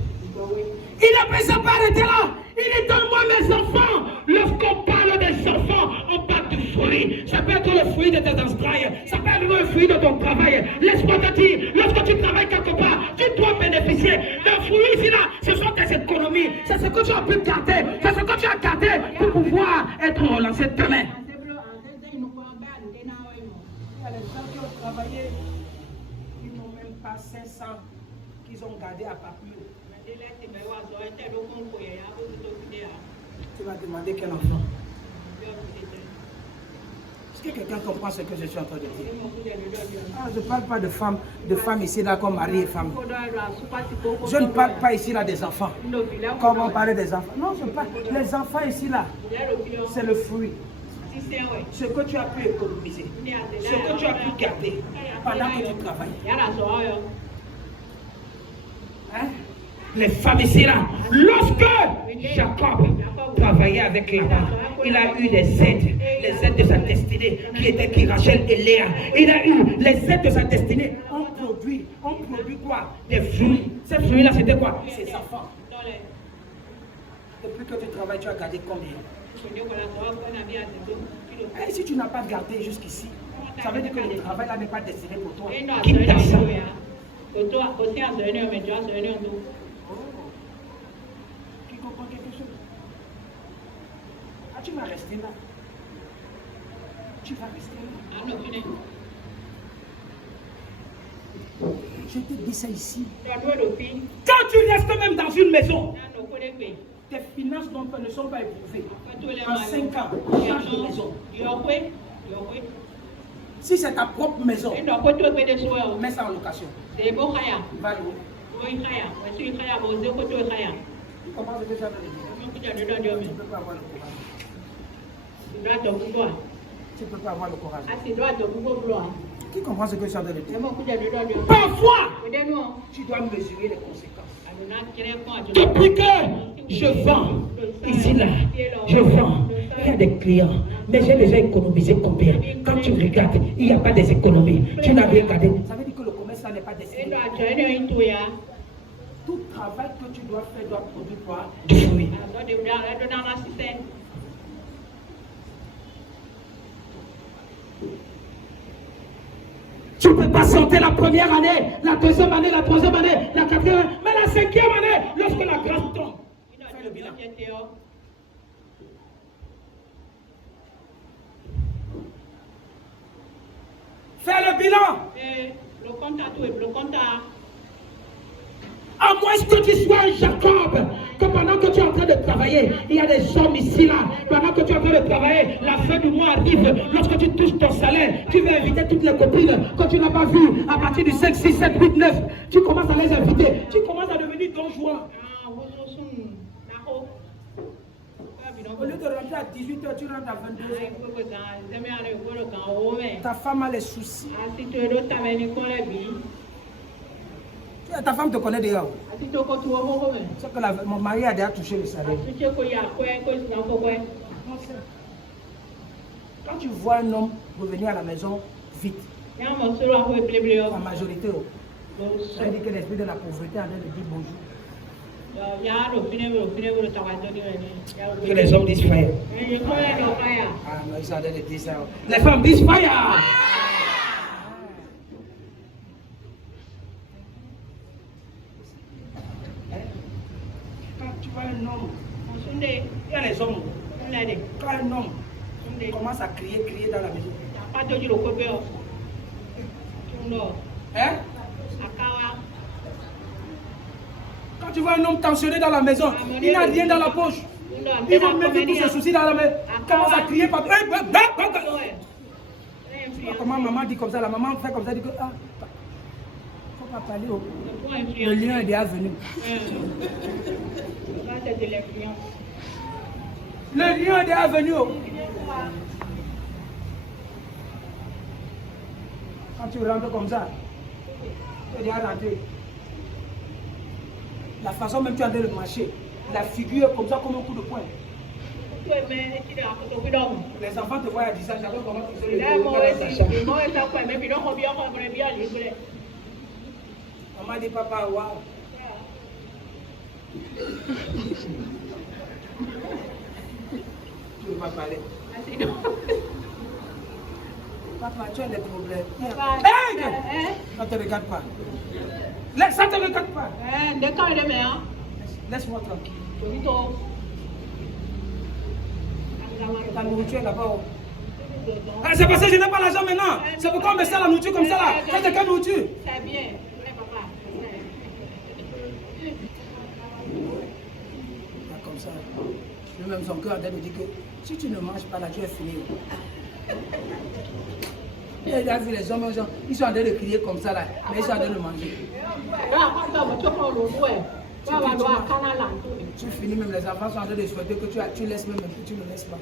Il n'a pas s'arrêter là. Il dit, donne-moi mes enfants. Lorsqu'on parle des enfants, on parle du fruit. Ça peut être le fruit de tes entrailles. Ça peut être le fruit de ton travail. Laisse-moi te dire, lorsque tu travailles quelque part, tu dois bénéficier d'un fruit ici là. Ce sont tes économies. C'est ce que tu as pu garder. C'est ce que tu as gardé pour pouvoir être relancé demain. Il y a les gens qui ont travaillé, ils n'ont même pas 500 qu'ils ont gardé à papier. Tu vas demander quel enfant? Est-ce que quelqu'un comprend ce que je suis en train de dire? Je ne parle pas de femmes ici là comme mari et femme. Je ne parle pas ici là des enfants. Comme on parlait des enfants. Non, je parle. Les enfants ici là, c'est le fruit. Ce que tu as pu économiser, ce que tu as pu garder pendant que tu travailles. Hein? Les femmes ici là, lorsque Jacob travaillait avec Laban, il a eu les aides de sa destinée qui étaient Rachel et Léa. Il a eu les aides de sa destinée. On produit quoi? Des fruits. Ces fruits là c'était quoi? Ses enfants. Depuis que tu travailles, tu as gardé combien? Et si tu n'as pas gardé jusqu'ici, ça veut dire que le travail là n'est pas destiné pour toi. Quitte à ça. Qui comprend quelque chose? Tu vas rester là. Tu vas rester là. Je te dis ça ici. Quand tu restes même dans une maison, tes finances ne sont pas éprouvées. En 5 ans, change de maison. Si c'est ta propre maison, mets ça en location. Va louer. Tu comprends ce que ça veut dire? Tu ne peux pas avoir le courage. Tu ne peux pas avoir le courage. Qui comprend ce que ça veut dire? Parfois, tu dois mesurer les conséquences. Depuis que je vends, ici là, je vends, il y a des clients, mais j'ai déjà économisé combien? Quand tu regardes, il n'y a pas des économies. Tu n'as rien regardé. Ça veut dire que le commerce n'est pas destiné. Tout travail que tu dois faire doit produire quoi? Du fruit. Tu ne peux pas sauter la première année, la deuxième année, la troisième année, la quatrième année, mais la cinquième année, lorsque la grâce tombe. Fais le bilan. Fais le bilan. À moins que tu sois un Jacob, que pendant que tu es en train de travailler, il y a des hommes ici là, pendant que tu es en train de travailler, la fin du mois arrive, lorsque tu touches ton salaire, tu vas inviter toutes les copines que tu n'as pas vues à partir du 5, 6, 7, 8, 9, tu commences à les inviter, tu commences à devenir Don Juan. Au lieu de rentrer à 18h, tu rentres à 22h. Ta femme a les soucis. Ta femme te connaît déjà. C'est que mon mari a déjà touché le salaire. Quand tu vois un homme revenir à la maison vite, en majorité, ça veut dire que l'esprit de la pauvreté en train de dire bonjour. Que les hommes disent fire. Ah, non, ils sont en train de dire ça. Les femmes disent fire. Un homme, il y a les hommes. Quand un homme commence à crier dans la maison, hein? Quand tu vois un homme tensionné dans la maison, il n'a rien dans la poche, il va mettre tous ses soucis dans la maison, commence à crier par comment maman dit comme ça, la maman fait comme ça, dit que ah, faut pas parler, le lion est déjà venu. Le lion est déjà venu. Quand tu rentres comme ça, tu es déjà rentré. La façon même tu as de le marcher, la figure comme ça, comme un coup de poing. Les enfants te voient à 10 ans, j'avais comment tu fais le maman dit papa, waouh. Tu ne veux pas parler. Papa, tu as des problèmes. Hey! Ça ne te regarde pas. Ça ne te regarde pas. Laisse-moi tranquille. Ta nourriture là-bas. C'est parce que je n'ai pas l'argent maintenant. C'est pourquoi on me sert la nourriture comme ça là. C'est de quelle nourriture? C'est bien. Comme ça. Lui-même son cœur me dit que si tu ne manges pas là, tu es fini. Et il a vu les hommes, ils sont en train de crier comme ça là, mais ils sont en train de manger. Tu finis même, les enfants sont en train de souhaiter que tu laisses même, que tu ne laisses pas.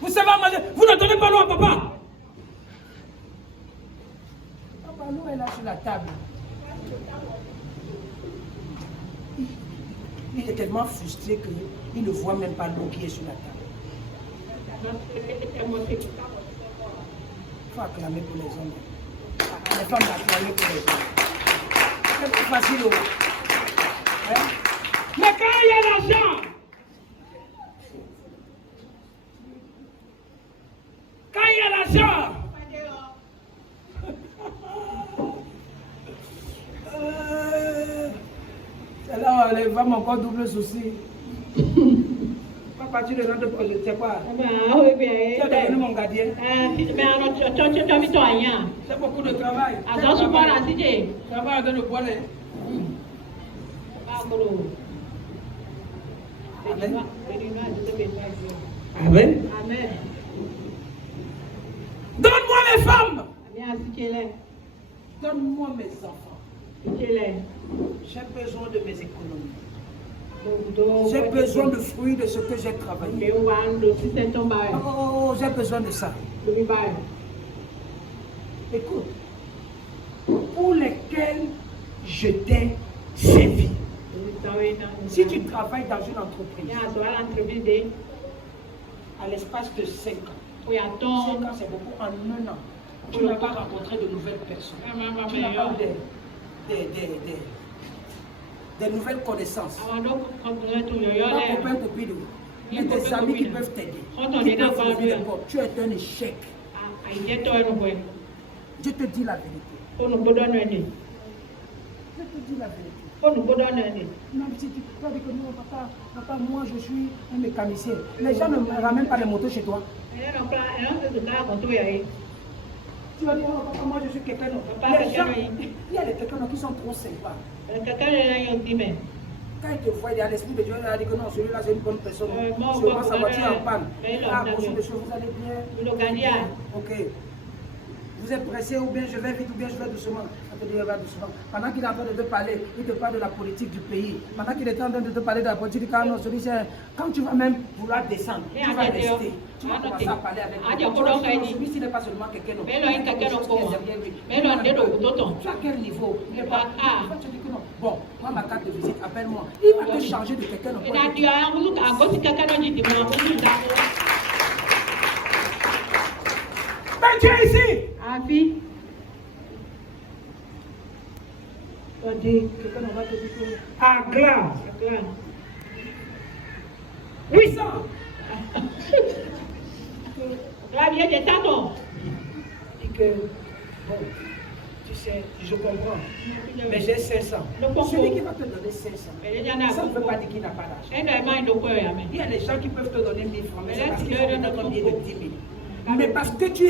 Vous savez manger, vous ne donnez pas l'eau à papa. Papa, l'eau est là sur la table. Il est tellement frustré qu'il ne voit même pas l'eau qui est sur la table. Il faut acclamer pour les hommes. Les femmes acclamer pour les hommes. C'est plus facile. Hein? Mais quand il y a l'argent, c'est là où les femmes ont encore double souci. Pas partir de l'autre, je ne sais pas. Tu as devenu mon gardien. C'est beaucoup de travail. Travail dans le bois. Amen. Amen. Amen. Donne-moi mes femmes. Donne-moi mes enfants. J'ai besoin de mes économies. J'ai besoin de fruits de ce que j'ai travaillé. Oh, j'ai besoin de ça. Écoute, pour lesquels je t'ai servi. Si tu travailles dans une entreprise, à l'espace de 5 ans, 5 ans c'est beaucoup, en 1 an, tu n'as pas rencontré de nouvelles personnes. Tu n'as pas des nouvelles connaissances. Pas copains, copines, mais des amis qui peuvent t'aider. Qui peuvent ouvrir les portes. Tu es un échec. Je te dis la vérité. Je te dis la vérité. Non, si tu peux dire que non, papa, moi je suis un mécanicien. Les gens ne ramènent pas les motos chez toi. Tu vas dire, oh, papa, moi je suis quelqu'un d'autre. Les gens, il y a des quelqu'un qui sont trop sympas. Quand il te voit, il y a l'esprit de Dieu, il a dit que non, celui-là c'est une bonne personne. Je vois sa voiture en panne. Ah, bonjour monsieur, vous allez bien? Ok. Vous êtes pressé ou bien je vais vite ou bien je vais doucement. On te dit, va doucement. Pendant qu'il est en train de te parler, il te parle de la politique du pays. Pendant qu'il est en train de te parler de la politique du pays, quand tu vas même vouloir descendre, tu vas rester. Tu vas commencer à parler avec lui. Celui-ci n'est pas seulement quelqu'un d'autre. Il y a quelque chose qui est derrière lui. Tu as quel niveau? Il n'est pas. Tu dis que non. Bon, prends ma carte de visite, appelle-moi. Il va te changer de quelqu'un d'autre. Ben, tu es ici. À glace. 800. Dit que, bon, tu sais, je comprends, mais j'ai 500. Celui qui va te donner 500, ça ne veut pas dire qu'il n'a pas d'argent. Il y a des gens qui peuvent te donner 1000 francs, mais c'est parce qu'ils ont un billet de 10 000. Mais parce que tu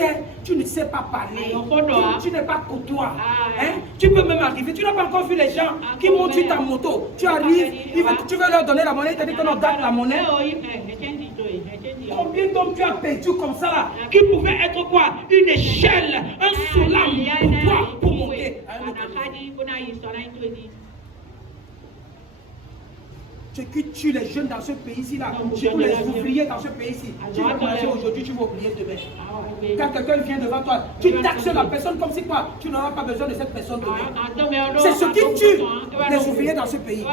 ne sais pas parler, tu n'es pas courtois, hein? Tu peux même arriver, tu n'as pas encore vu les gens qui montent sur ta moto, tu arrives, tu veux leur donner la monnaie, tu dis qu'on donne la monnaie. Combien d'hommes tu as perdu comme ça là, qui pouvaient être quoi? Une échelle, un soulame pour toi, pour monter à un autre niveau. Ce qui tue les jeunes dans ce pays-ci là, chez les ouvriers dans ce pays-ci. Tu vas manger aujourd'hui, tu vas oublier demain. Quand quelqu'un vient devant toi, tu taxes la personne comme si quoi, tu n'auras pas besoin de cette personne demain. C'est ce qui tue les ouvriers dans ce pays.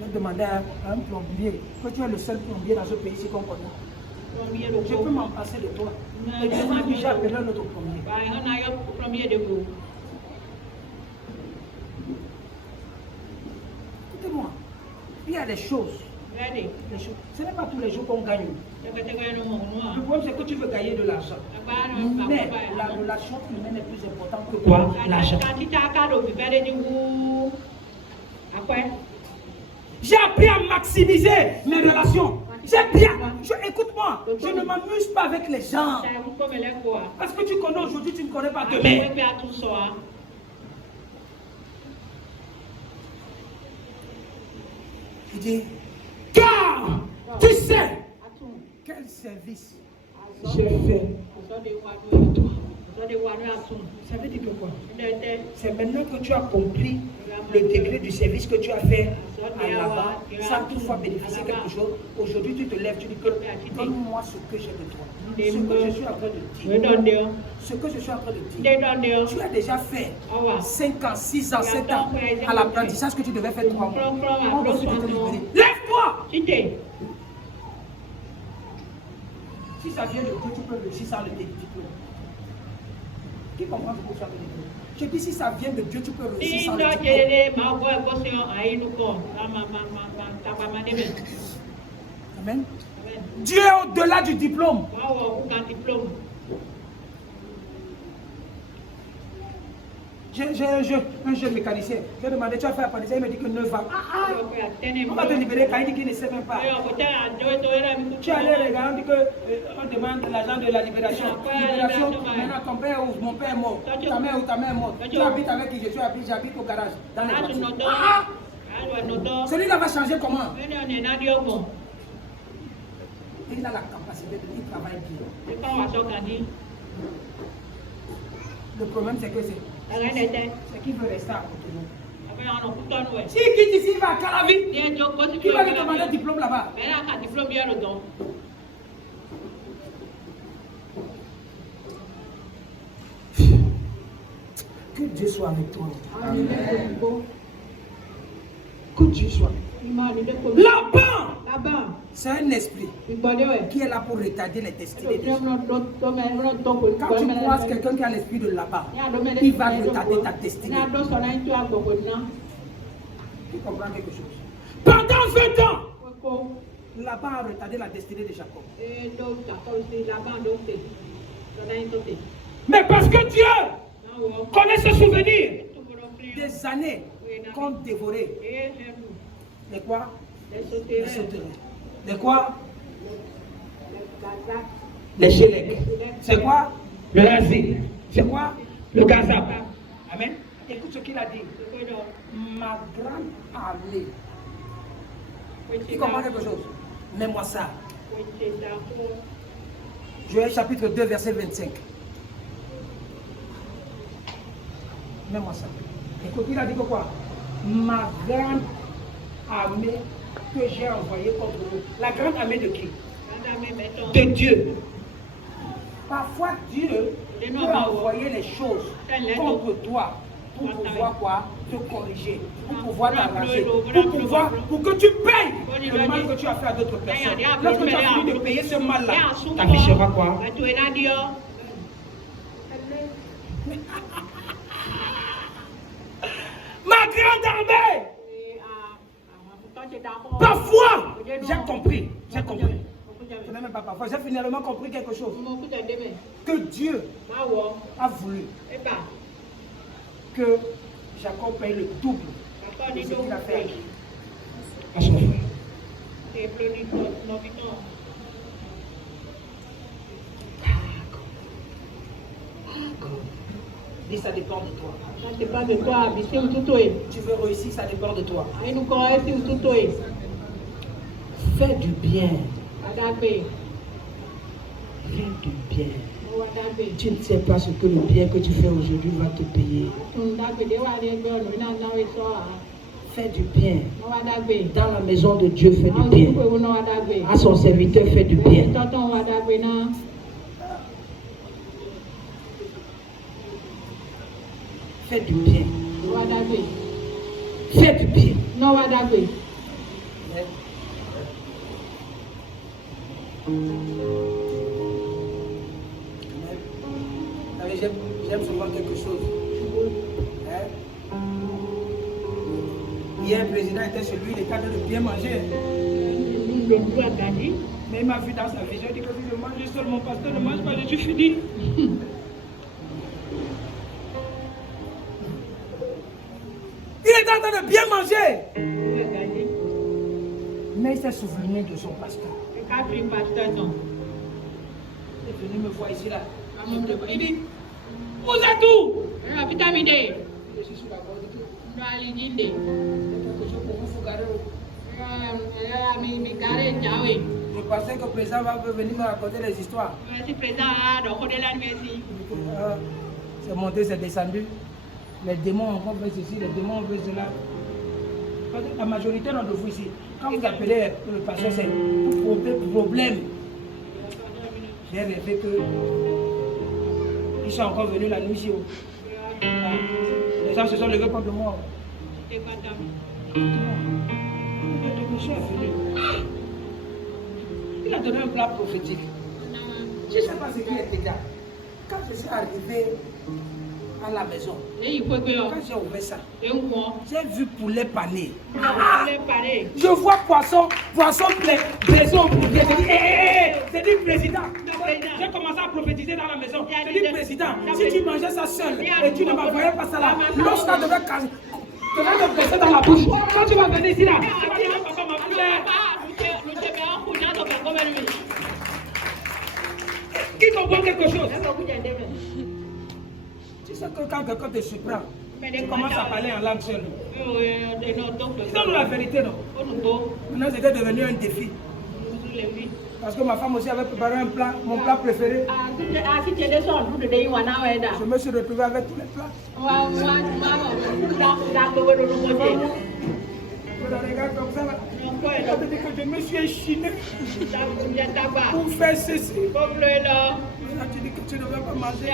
Je demandais à un plombier, que tu es le seul plombier dans ce pays-ci qu'on connaît. Je peux m'en passer de toi. Et puis j'ai appelé un autre plombier. Écoutez-moi, il y a des choses. Ce n'est pas tous les jours qu'on gagne. Le problème c'est que tu veux gagner de l'argent. Mais la relation humaine est plus importante que quoi? L'argent. J'ai appris à maximiser mes relations. Écoute-moi, je ne m'amuse pas avec les gens. Parce que tu connais aujourd'hui, tu ne connais pas demain. Il dit, car tu sais quel service j'ai fait pour toi. Ça veut dire que quoi? C'est maintenant que tu as compris le degré du service que tu as fait à là-bas, sans toutefois bénéficier quelque chose. Aujourd'hui, tu te lèves, tu dis que donne-moi ce que j'ai de toi. Ce que je suis en train de dire. Ce que je suis en train de dire. Tu as déjà fait 5 ans, 6 ans, 7 ans à l'apprentissage que tu devais faire 3 mois. On va te libérer. Lève-toi! Si ça vient de Dieu, tu peux réussir sans le diplôme. Qui comprend ce que ça veut dire? Je dis si ça vient de Dieu, tu peux réussir sans le diplôme. Amen. Dieu est au-delà du diplôme. J'ai un jeune mécanicien. Je lui ai demandé, tu vas faire apprentir. Il me dit que 9 ans. On va te libérer quand il dit qu'il ne sait même pas. Tu es allé regarder, on dit qu'on demande l'agent de la libération. Libération, maintenant ton père ouvre, mon père est mort. Ta mère ou ta mère est morte. Tu habites avec qui? J'habite au garage, dans les voitures. Celui-là va changer comment? Il a la capacité de travailler bien. Le problème c'est que c'est qu'il veut rester à Cotonou. Si il quitte ici, il va à Calavi. Qui va lui demander un diplôme là-bas? Que Dieu soit avec toi. Que Dieu soit avec toi. Là-bas, c'est un esprit qui est là pour retarder les destinées des gens. Quand tu croises quelqu'un qui a l'esprit de là-bas, il va retarder ta destinée. Tu comprends quelque chose? Pendant 20 ans, là-bas a retardé la destinée de Jacob. Mais parce que Dieu connaît ses souvenirs, des années qu'on dévorait. Les quoi? Les sauterelles. Les quoi? Les chélecs. C'est quoi? Le racine. C'est quoi? Le gazap. Amen. Écoute ce qu'il a dit. Ma grande armée. Tu comprends quelque chose? Mets-moi ça. Joël chapitre 2, verset 25. Mets-moi ça. Écoute, il a dit que quoi? Ma grande armée que j'ai envoyée contre vous. La grande armée de qui? De Dieu. Parfois, Dieu peut envoyer les choses contre toi pour pouvoir quoi? Te corriger, pour pouvoir t'arranger, pour que tu payes le mal que tu as fait à d'autres personnes. Lorsque tu as fini de payer ce mal-là, t'afficheras quoi? Ma grande armée! Parfois, j'ai compris. Je n'ai même pas parfois. J'ai finalement compris quelque chose. Que Dieu a voulu que Jacob paye le double de ce qu'il a fait à son frère. Dis, ça dépend de toi. Ça dépend de toi. Tu veux réussir, ça dépend de toi. Fais du bien. Fais du bien. Tu ne sais pas ce que le bien que tu fais aujourd'hui va te payer. Fais du bien. Dans la maison de Dieu, fais du bien. À son serviteur, fais du bien. Fais du bien. Fais du bien. J'aime souvent quelque chose. Hier, le président était chez lui, il était en train de bien manger. Mais il m'a vu dans sa vision, il dit que si je mange seul, mon pasteur ne mange pas, je suis fini. Il est en train de bien manger. Mais il s'est souvenu de son pasteur. Il est venu me voir ici là. Il dit, vous êtes où? Je suis sur la bord de tout. Il y a quelque chose pour vous, Fougarou. Je pensais que le président va venir me raconter les histoires. C'est monté, c'est descendu. Les démons ont fait ceci, les démons ont fait cela. La majorité d'entre vous ici, quand vous appelez le pasteur, c'est pour problème. J'ai rêvé que ils sont encore venus la nuit ici. Les gens se sont levés contre moi. Le monsieur est venu. Il a donné un plat prophétique. Je ne sais pas ce qui est déjà. Quand je suis arrivé à la maison. Quand j'ai ouvert ça, j'ai vu poulet pané. Je vois poisson blaison. C'est dit président. J'ai commencé à prophétiser dans la maison. J'ai dit président, si tu mangeais ça seul et tu ne m'envoyais pas ça là, l'os là devait casser. Tu vas te blesser dans la bouche. Quand tu vas venir ici là, tu vas dire papa m'a plaît. Qui comprend quelque chose? Tu sais que quand quelqu'un te surprend, tu commences à parler en langue seule. Dis-nous la vérité, non? Maintenant, c'était devenu un défi. Parce que ma femme aussi avait préparé un plat, mon plat préféré. Je me suis retrouvé avec tous les plats. Je regarde comme ça là. Je dis que je me suis échiné pour faire ceci. Là, tu dis que tu ne veux pas manger.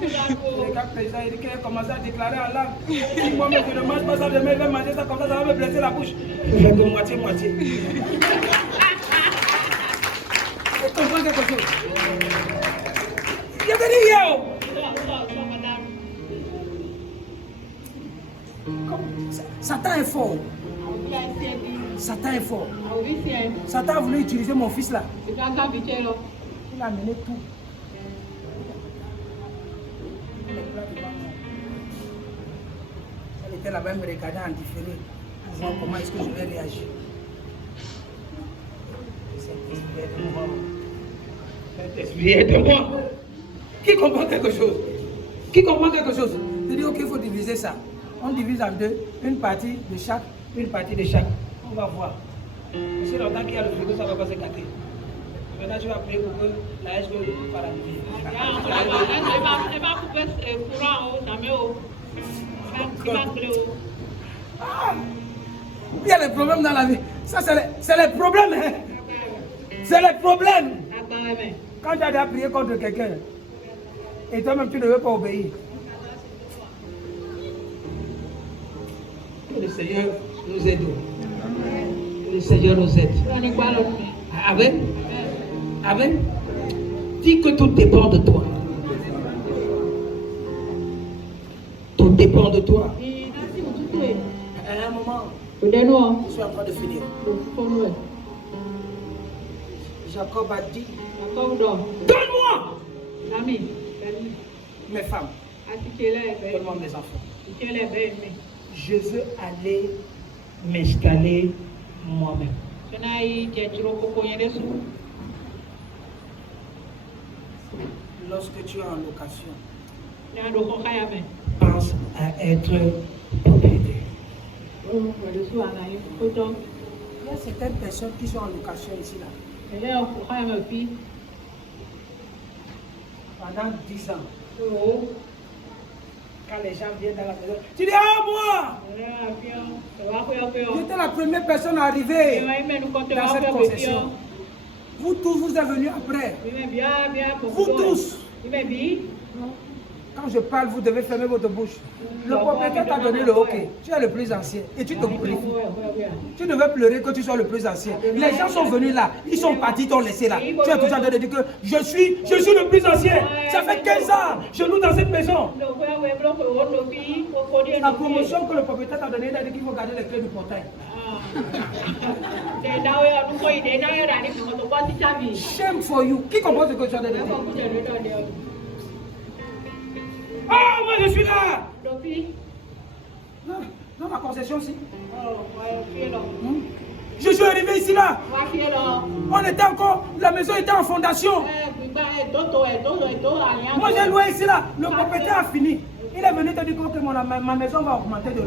Le gars président, il dit qu'il a commencé à déclarer en langue. Si moi-même je ne mange pas ça, demain il va manger ça comme ça va me blesser la bouche. Je fais que moitié. Tu comprends quelque chose? Il a venu hier. Satan est fort. Satan est fort. Satan a voulu utiliser mon fils là. Il a amené tout. Elle était là-bas, elle me regardait en différé pour voir comment est-ce que je vais réagir. Saint-Esprit est de moi. Qui comprend quelque chose? Je dis ok, il faut diviser ça. On divise en deux, une partie de chaque. On va voir. Si longtemps qu'il y a le frigo, ça ne va pas se gâter. Maintenant, tu vas prier pour que la hache ne coupe pas la nuit. Elle va couper le courant il y a des problèmes dans la vie. Ça, c'est les problèmes. Hein? C'est les problèmes. Quand tu as déjà prié contre quelqu'un, et toi-même, tu ne veux pas obéir. Que le Seigneur nous aide. Que le Seigneur nous aide. Amen. Dis que tout dépend de toi. Tout dépend de toi. À un moment, je suis en train de finir. Jacob a dit, donne-moi mes femmes, donne-moi mes enfants. Je veux aller m'installer moi-même. Lorsque tu es en location, pense à être propriétaire. Il y a certaines personnes qui sont en location ici là. Pendant 10 ans. Quand les gens viennent dans la maison, tu dis ah moi! J'étais la première personne à arriver dans cette concession. Vous tous, vous êtes venus après. Vous tous. Quand je parle, vous devez fermer votre bouche. Le propriétaire t'a donné le OK. Tu es le plus ancien et tu te plais. Tu devais pleurer que tu sois le plus ancien. Les gens sont venus là, ils sont partis, t'ont laissé là. Tu es toujours en train de dire que je suis le plus ancien. Ça fait 15 ans, je loue dans cette maison. La promotion que le propriétaire t'a donnée, il a dit qu'il faut garder les clés du portail. Shame for you. Qui comprend ce que tu as dit? Ah, moi je suis là! Dans la concession aussi. Je suis arrivé ici là. On était encore, la maison était en fondation. Moi j'ai loué ici là. Le propriétaire a fini. Il est venu te dire que ma maison va augmenter de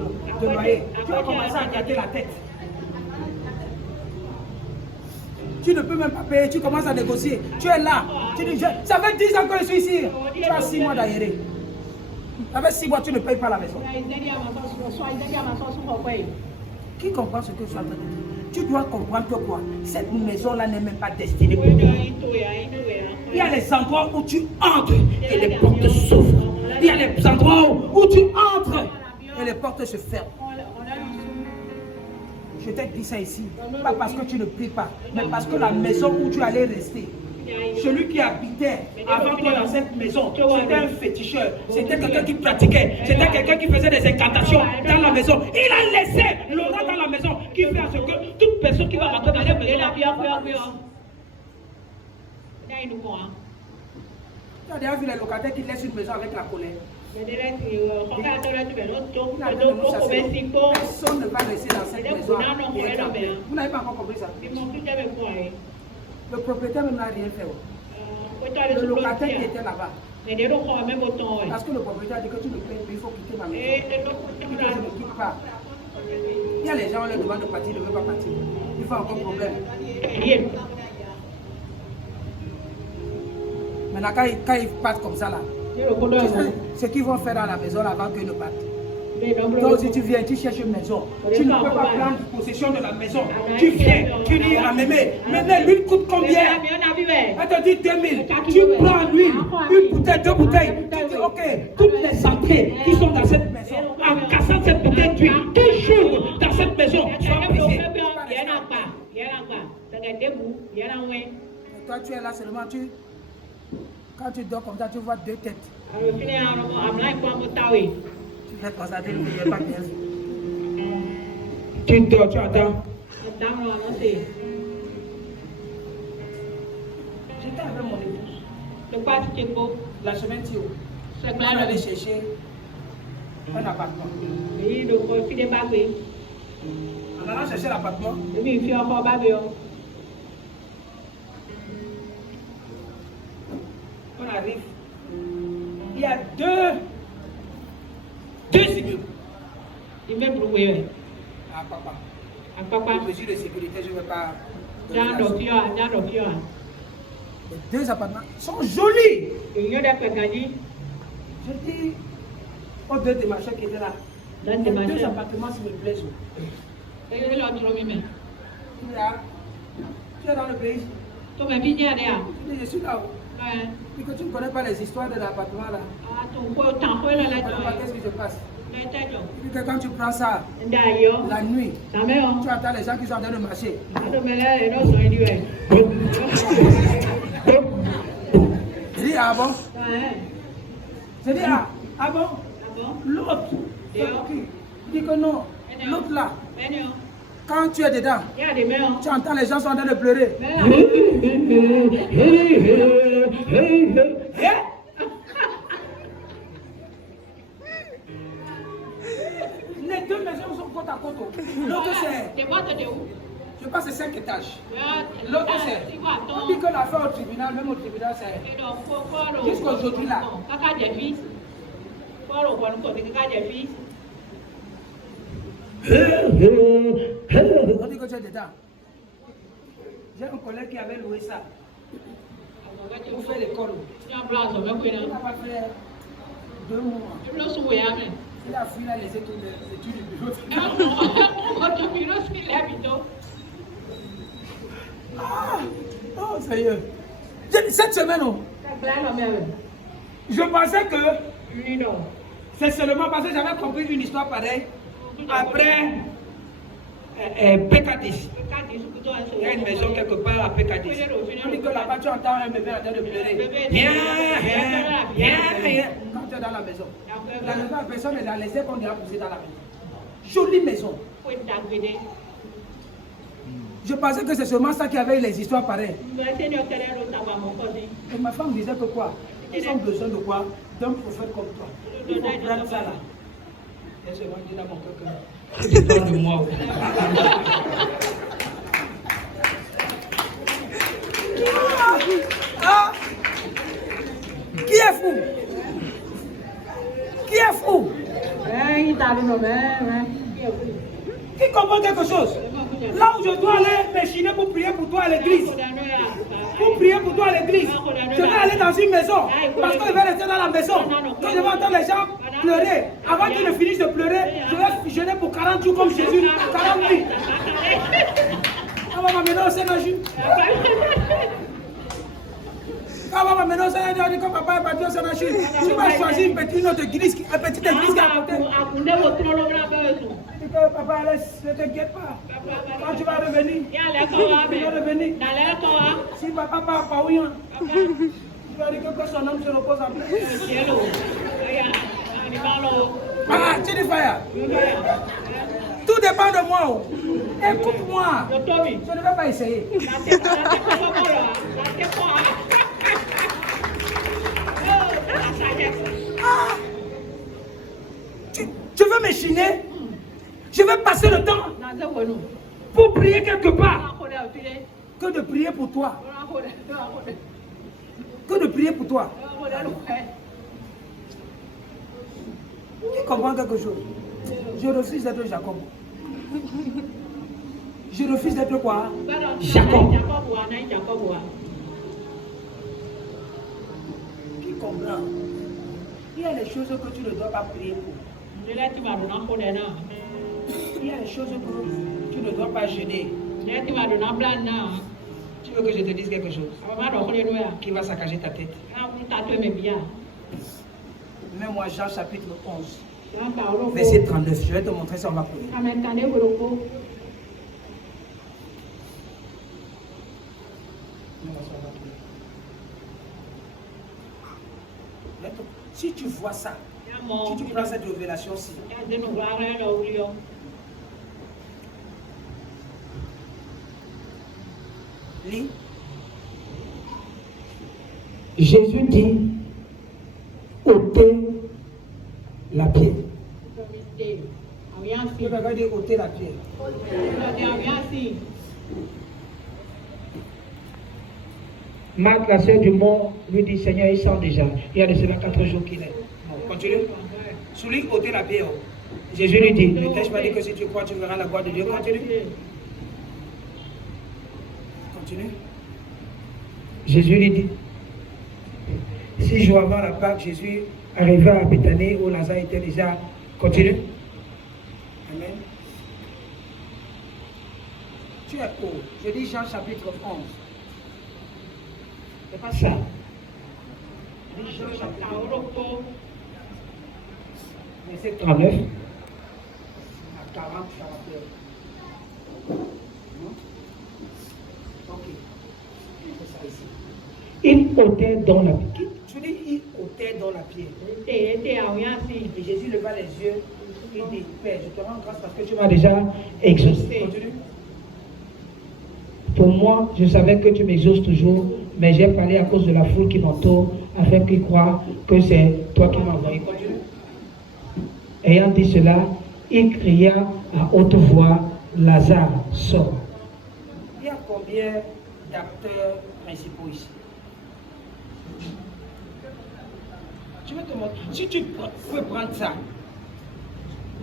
loyer. Tu vas commencer à gâter la tête. Tu ne peux même pas payer, tu commences à négocier. Tu es là. Tu dis, ça fait 10 ans que je suis ici. Tu as 6 mois d'aéré. Ça fait 6 mois, tu ne payes pas la maison. Qui comprend ce que je suis en train de dire? Tu dois comprendre que quoi? Cette maison-là n'est même pas destinée pour toi. Il y a les endroits où tu entres et les portes s'ouvrent. Il y a les endroits où tu entres et les portes se ferment. Je t'ai dit ça ici, pas parce que tu ne pries pas, mais parce que la maison où tu allais rester Celui qui habitait avant toi dans cette maison, c'était un féticheur, c'était quelqu'un qui pratiquait, c'était quelqu'un qui faisait des incantations dans la maison. Il a laissé l'aura dans la maison qui fait à ce que toute personne qui va rentrer dans cette maison. Tu as déjà vu les locataires qui laissent une maison avec la colère? Personne ne va rester dans cette maison. Vous n'avez pas encore compris ça? Le propriétaire même n'a rien fait. Le locataire qui était là-bas. Parce que le propriétaire a dit que tu me payes, il faut quitter ma maison. Je ne quitte pas. Il y a les gens, on leur demande de partir, ils ne veulent pas partir. Il faut encore problème. Maintenant, quand ils partent comme ça, là, ce qu'ils vont faire dans la maison avant qu'ils ne partent. Donc, si tu viens, tu cherches une maison, tu ne peux pas prendre possession de la maison. Tu viens, tu dis à Mémé, Mémé, l'huile coûte combien? Elle te dit 2000. Tu prends l'huile, une bouteille, 2 bouteilles. Tu dis, ok, toutes les entrées qui sont dans cette maison, en cassant cette bouteille d'huile, toujours dans cette maison, soient brisées. Toi, tu es là seulement, quand tu dors comme ça, tu vois 2 têtes. Tu fais constater que tu n'es pas bien. Tu dors, tu attends. J'étais avec mon épouse. La semaine Thio. On allait chercher un appartement. En allant chercher l'appartement, on arrive. Il y a deux immeubles. Ah, papa. Mesure de sécurité, je ne vais pas. Les 2 appartements sont jolis. Je dis aux 2 démarcheurs qui étaient là, les 2 appartements, s'il me plaisent. Tu es dans le pays? Je dis, je suis là. Et que tu ne connais pas les histoires de l'appartement là. Qu'est-ce qui se passe? Et que quand tu prends ça, la nuit, tu entends les gens qui sont en train de marcher. Je dis, ah bon? Je dis, ah bon? L'autre, il dit que non. L'autre là, quand tu es dedans, tu entends les gens sont en train de pleurer. Les 2 maisons sont côte à côte. L'autre c'est, je pense que c'est 5 étages. L'autre c'est, on dit que l'affaire au tribunal, même au tribunal c'est, jusqu'aujourd'hui là. On dit que tu es dedans. J'ai un collègue qui avait loué ça. Pour faire l'école. Il n'a pas fait 2 mois. Il a fui là les études du bureau. Oh, sérieux. Cette semaine, je pensais que c'est seulement parce que j'avais compris une histoire pareille. Après Pécadis. Il y a une maison quelque part à Pécadis. On dit que là-bas tu entends un bébé en train de pleurer. Quand tu es dans la maison, la personne est dans les airs qu'on a poussé dans la maison. Jolie maison. Je pensais que c'est seulement ça qui avait les histoires pareilles. Et ma femme disait que quoi? Ils ont besoin de quoi? D'un prophète comme toi. Il faut prendre ça là. Et c'est moi qui dis dans mon cœur que c'est toi de moi. Qui est fou? Qui est fou? Qui comprend quelque chose? Là où je dois aller m'échiner pour prier pour toi à l'église. Pour prier pour toi à l'église. Je vais aller dans une maison. Parce que je vais rester dans la maison. Quand je vais entendre les gens pleurer, avant qu'ils ne finissent de pleurer, je vais jeûner pour 40 jours comme Jésus. 40 nuits. On va m'amener au Seigneur. On va on va maintenant, ça va dire que papa est parti au Sanachi. Tu vas choisir une petite église qui est à côté. Papa, laisse, ne t'inquiète pas. Quand tu vas revenir, tu vas revenir. Si papa part par où, tu vas dire que son homme se repose en paix. Ah, tu dis Faya. Tout dépend de moi. Écoute-moi. Je ne vais pas essayer. Ah. Tu veux m'échiner? Je vais passer le temps pour prier quelque part. Que de prier pour toi. Que de prier pour toi. Tu comprends quelque chose? Je refuse d'être Jacob. Je refuse d'être quoi? Jacob. Qui comprend? Il y a des choses que tu ne dois pas prier pour. Il y a des choses que tu ne dois pas gêner. Tu veux que je te dise quelque chose qui va saccager ta tête? Mets-moi Jean chapitre 11, verset 39. Je vais te montrer ça, on va prier. Si tu vois ça, si tu prends cette révélation-ci, lis. Jésus dit, ôtez la pierre. Tu vas regarder ôter la pierre. Marthe, la sœur du mort, lui dit, Seigneur, il sent déjà. Il y a de cela 4 jours qu'il est. Continue. Souligne ôter la pierre. Jésus lui dit, ne t'ai-je pas dit que si tu crois, tu verras la gloire de Dieu. Continue. Continue. Jésus lui dit, 6 jours avant la Pâque, Jésus arriva à Béthanie où Lazare était déjà. Continue. Amen. Tu es où? Je dis Jean chapitre 11. C'est pas ça. Jean chapitre 11. Verset 39. À 40, 41. Ok. C'est ça ici. Il ôtait dans la pierre. Tu dis, il ôtait dans la pierre. Et Jésus leva les yeux. Il dit, Père, je te rends grâce parce que tu m'as déjà exaucé. Continue. Pour moi, je savais que tu m'exauces toujours, mais j'ai parlé à cause de la foule qui m'entoure, afin qu'ils croient que c'est toi qui m'as envoyé. Continue. Ayant dit cela, il cria à haute voix, Lazare, sort. Il y a combien d'acteurs principaux ici? Je vais te montrer. Si tu peux prendre ça,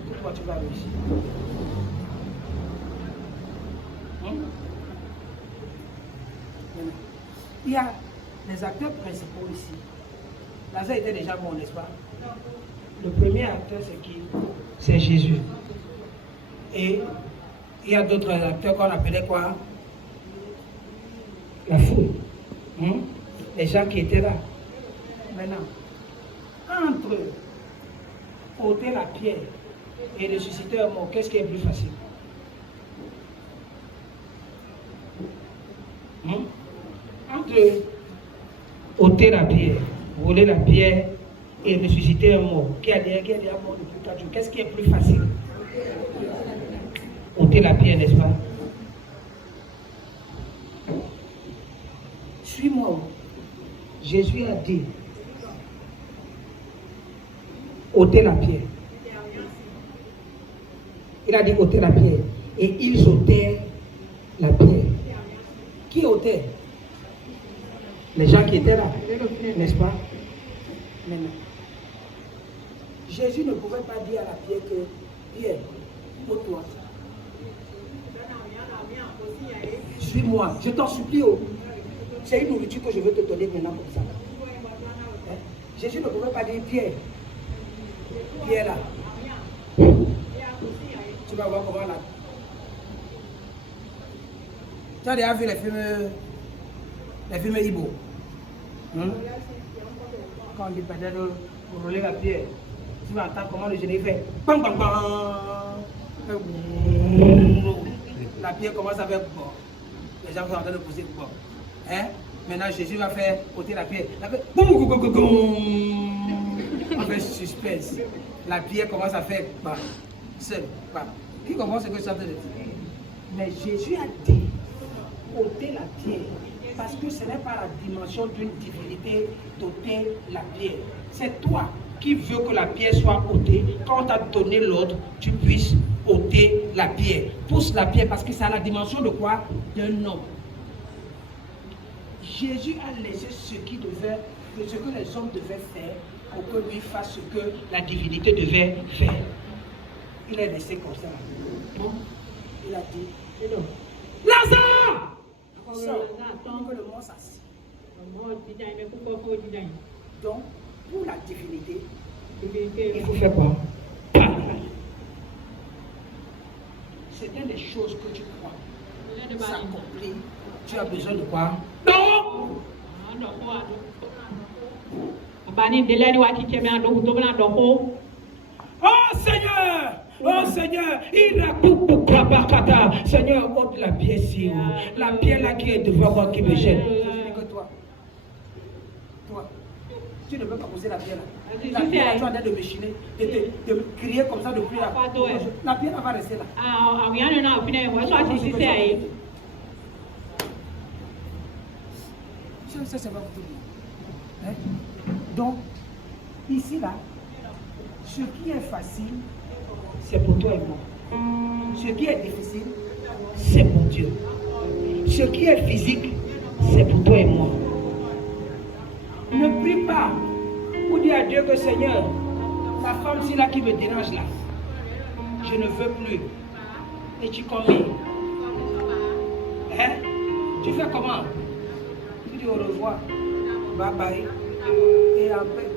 écoute-moi, tu vas réussir. Il y a les acteurs principaux ici. Lazare était déjà mort, n'est-ce pas? Le premier acteur, c'est qui? C'est Jésus. Et il y a d'autres acteurs qu'on appelait quoi? La foule. Les gens qui étaient là. Maintenant, entre ôter la pierre et ressusciter un mort, qu'est-ce qui est plus facile? Entre ôter la pierre, voler la pierre et ressusciter un mort. Qui a déjà mort depuis 4 jours, qu'est-ce qui est plus facile? Ôter la pierre, n'est-ce pas? Suis-moi. Jésus a dit, ôtez la pierre. Il a dit ôtez la pierre. Et ils ôtèrent la pierre. Qui ôtait? Les gens qui étaient là, n'est-ce pas? Maintenant, Jésus ne pouvait pas dire à la pierre que Pierre, ôte-toi. Suis-moi, je t'en supplie. C'est une nourriture que je veux te donner maintenant comme ça. Hein? Jésus ne pouvait pas dire Pierre. Pierre là. Tu vas voir comment là. Tu as déjà vu les films Ibo? Quand on dit peut-être pour rouler la pierre, tu vas entendre comment le génie fait. Bang, bang, bang. La pierre commence à faire bon. Les gens sont en train de pousser bon. Hein? Maintenant, Jésus va faire ôter la pierre. La pierre, boum, boum, boum, boum. On fait suspense. La pierre commence à faire bah, seul. Bah. Qui comprend ce que je suis en train de dire? Mais Jésus a dit ôter la pierre. Parce que ce n'est pas la dimension d'une divinité d'ôter la pierre. C'est toi qui veux que la pierre soit ôtée. Quand on t'a donné l'ordre, tu puisses ôter la pierre. Pousse la pierre parce que c'est à la dimension de quoi? D'un homme. Jésus a laissé ce que les hommes devaient faire pour que lui fasse ce que la divinité devait faire. Il a laissé comme ça. Il a dit, Lazare! Sors, que le mort s'assied. Donc, pour la divinité, il faut faire quoi? C'était les choses que tu crois s'accomplir. Tu as besoin de quoi? Non! Oh Seigneur! Oh Seigneur, Seigneur, ôte la pierre ici. La pierre là qui est devant moi qui me gêne. Toi, tu ne peux pas poser la pierre là. La pierre là, tu es en train de me chiner, de me crier comme ça depuis là. La pierre là va rester là. Ça, c'est pas pour tout le monde. Hein? Donc, ici là, ce qui est facile, c'est pour toi et moi. Ce qui est difficile, c'est pour Dieu. Ce qui est physique, c'est pour toi et moi. Ne prie pas pour dire à Dieu que Seigneur, la femme-ci là qui me dérange là, je ne veux plus. Et tu combines. Hein? Tu fais comment? Tu dis au revoir. Bye bye. Et après,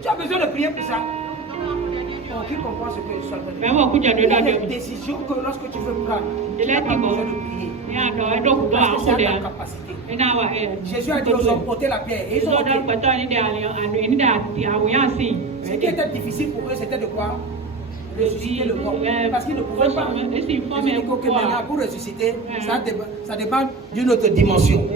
tu as besoin de prier pour ça. Qui comprend ce que je suis en train de dire? Il y a des décisions que lorsque tu veux prendre, tu n'as pas besoin de prier. Parce que c'est à ta capacité. Jésus a dit aux hommes, ôtez la pierre. Et ils ont ôté. Ce qui était difficile pour eux, c'était de quoi? Ressusciter le mort. Parce qu'ils ne pouvaient pas. Jésus dit que maintenant, pour ressusciter, ça dépend d'une autre dimension.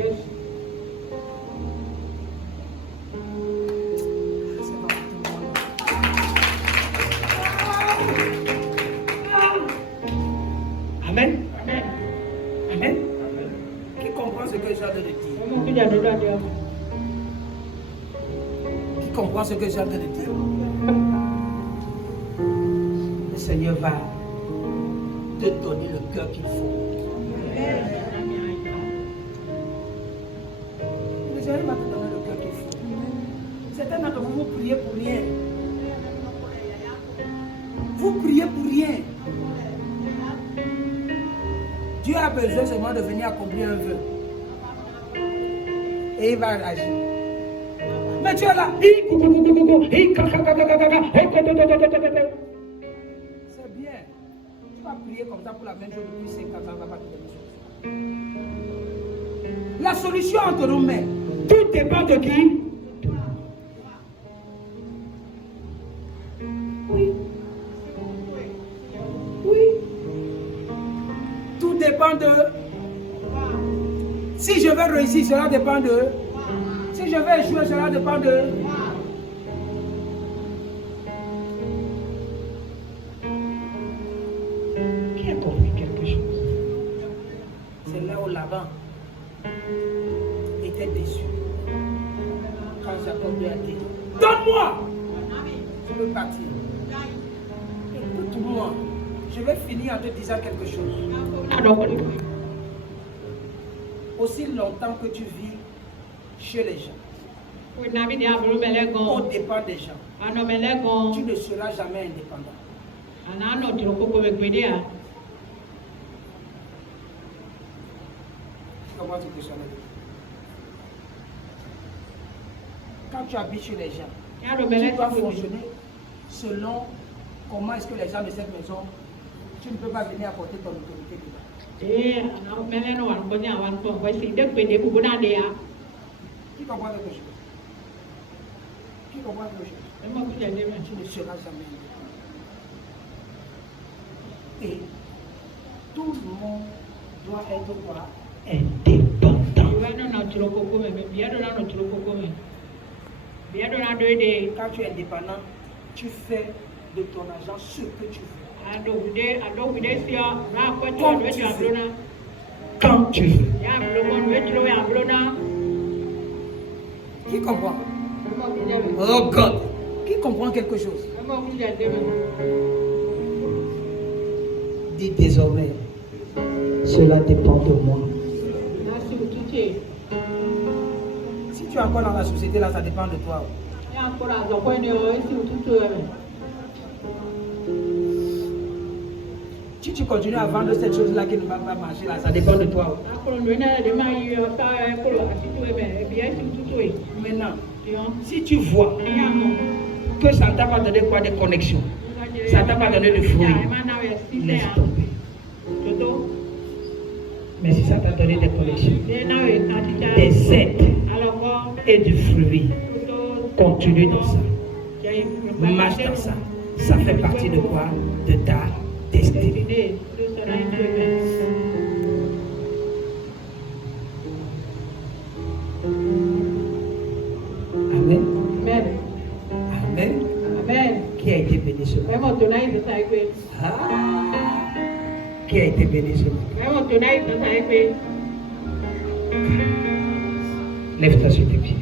Amen. Amen. Qui comprend ce que j'ai en train de dire? Qui comprend ce que j'ai en train de dire? Le Seigneur va te donner le cœur qu'il faut. Le Seigneur va te donner le cœur qu'il faut. Certains d'entre vous, vous priez pour rien. Vous priez pour rien. Dieu a besoin seulement de venir accomplir un vœu. Et il va agir. Mais Dieu est là. C'est bien. Tu vas prier comme ça pour la même chose depuis 5 ans, ça ne va pas te donner chose. La solution entre nos mains. Tout dépend de qui? Oui. Tout dépend de... Si je vais réussir, cela dépend de... Si je vais échouer, cela dépend de... Qui a compris quelque chose? C'est là où Laban était déçu. Quand Jacob lui a dit, donne-moi! Je veux partir. Écoute-moi. Je vais finir en te disant quelque chose. Aussi longtemps que tu vis chez les gens, au dépend des gens, tu ne seras jamais indépendant. Comment tu peux changer? Quand tu habites chez les gens, tu dois fonctionner selon comment est-ce que les gens de cette maison. Tu ne peux pas venir apporter ton autorité dedans. Qui comprend quelque chose? Tu comprends quelque chose? Tu ne seras jamais indépendant. Et tout le monde doit être quoi? Indépendant. Quand tu es indépendant, tu fais de ton argent ce que tu veux. Quand tu veux. Qui comprend? Oh God! Qui comprend quelque chose? Dis désormais, cela dépend de moi. Si tu es encore dans la société, là, ça dépend de toi. Si tu continues à vendre cette chose-là qui ne va pas marcher, là, ça dépend de toi. Maintenant, si tu vois que ça ne t'a pas donné quoi de connexion, ça ne t'a pas donné de fruits, laisse tomber. Mais si ça t'a donné des connexions, des aides et du fruit, continue dans ça. Marche dans ça. Ça fait partie de quoi? De ta destinée. Amen. Amen. Amen. Qui a été béni ce matin? Qui a été béni ce matin? Lève-toi sur tes pieds.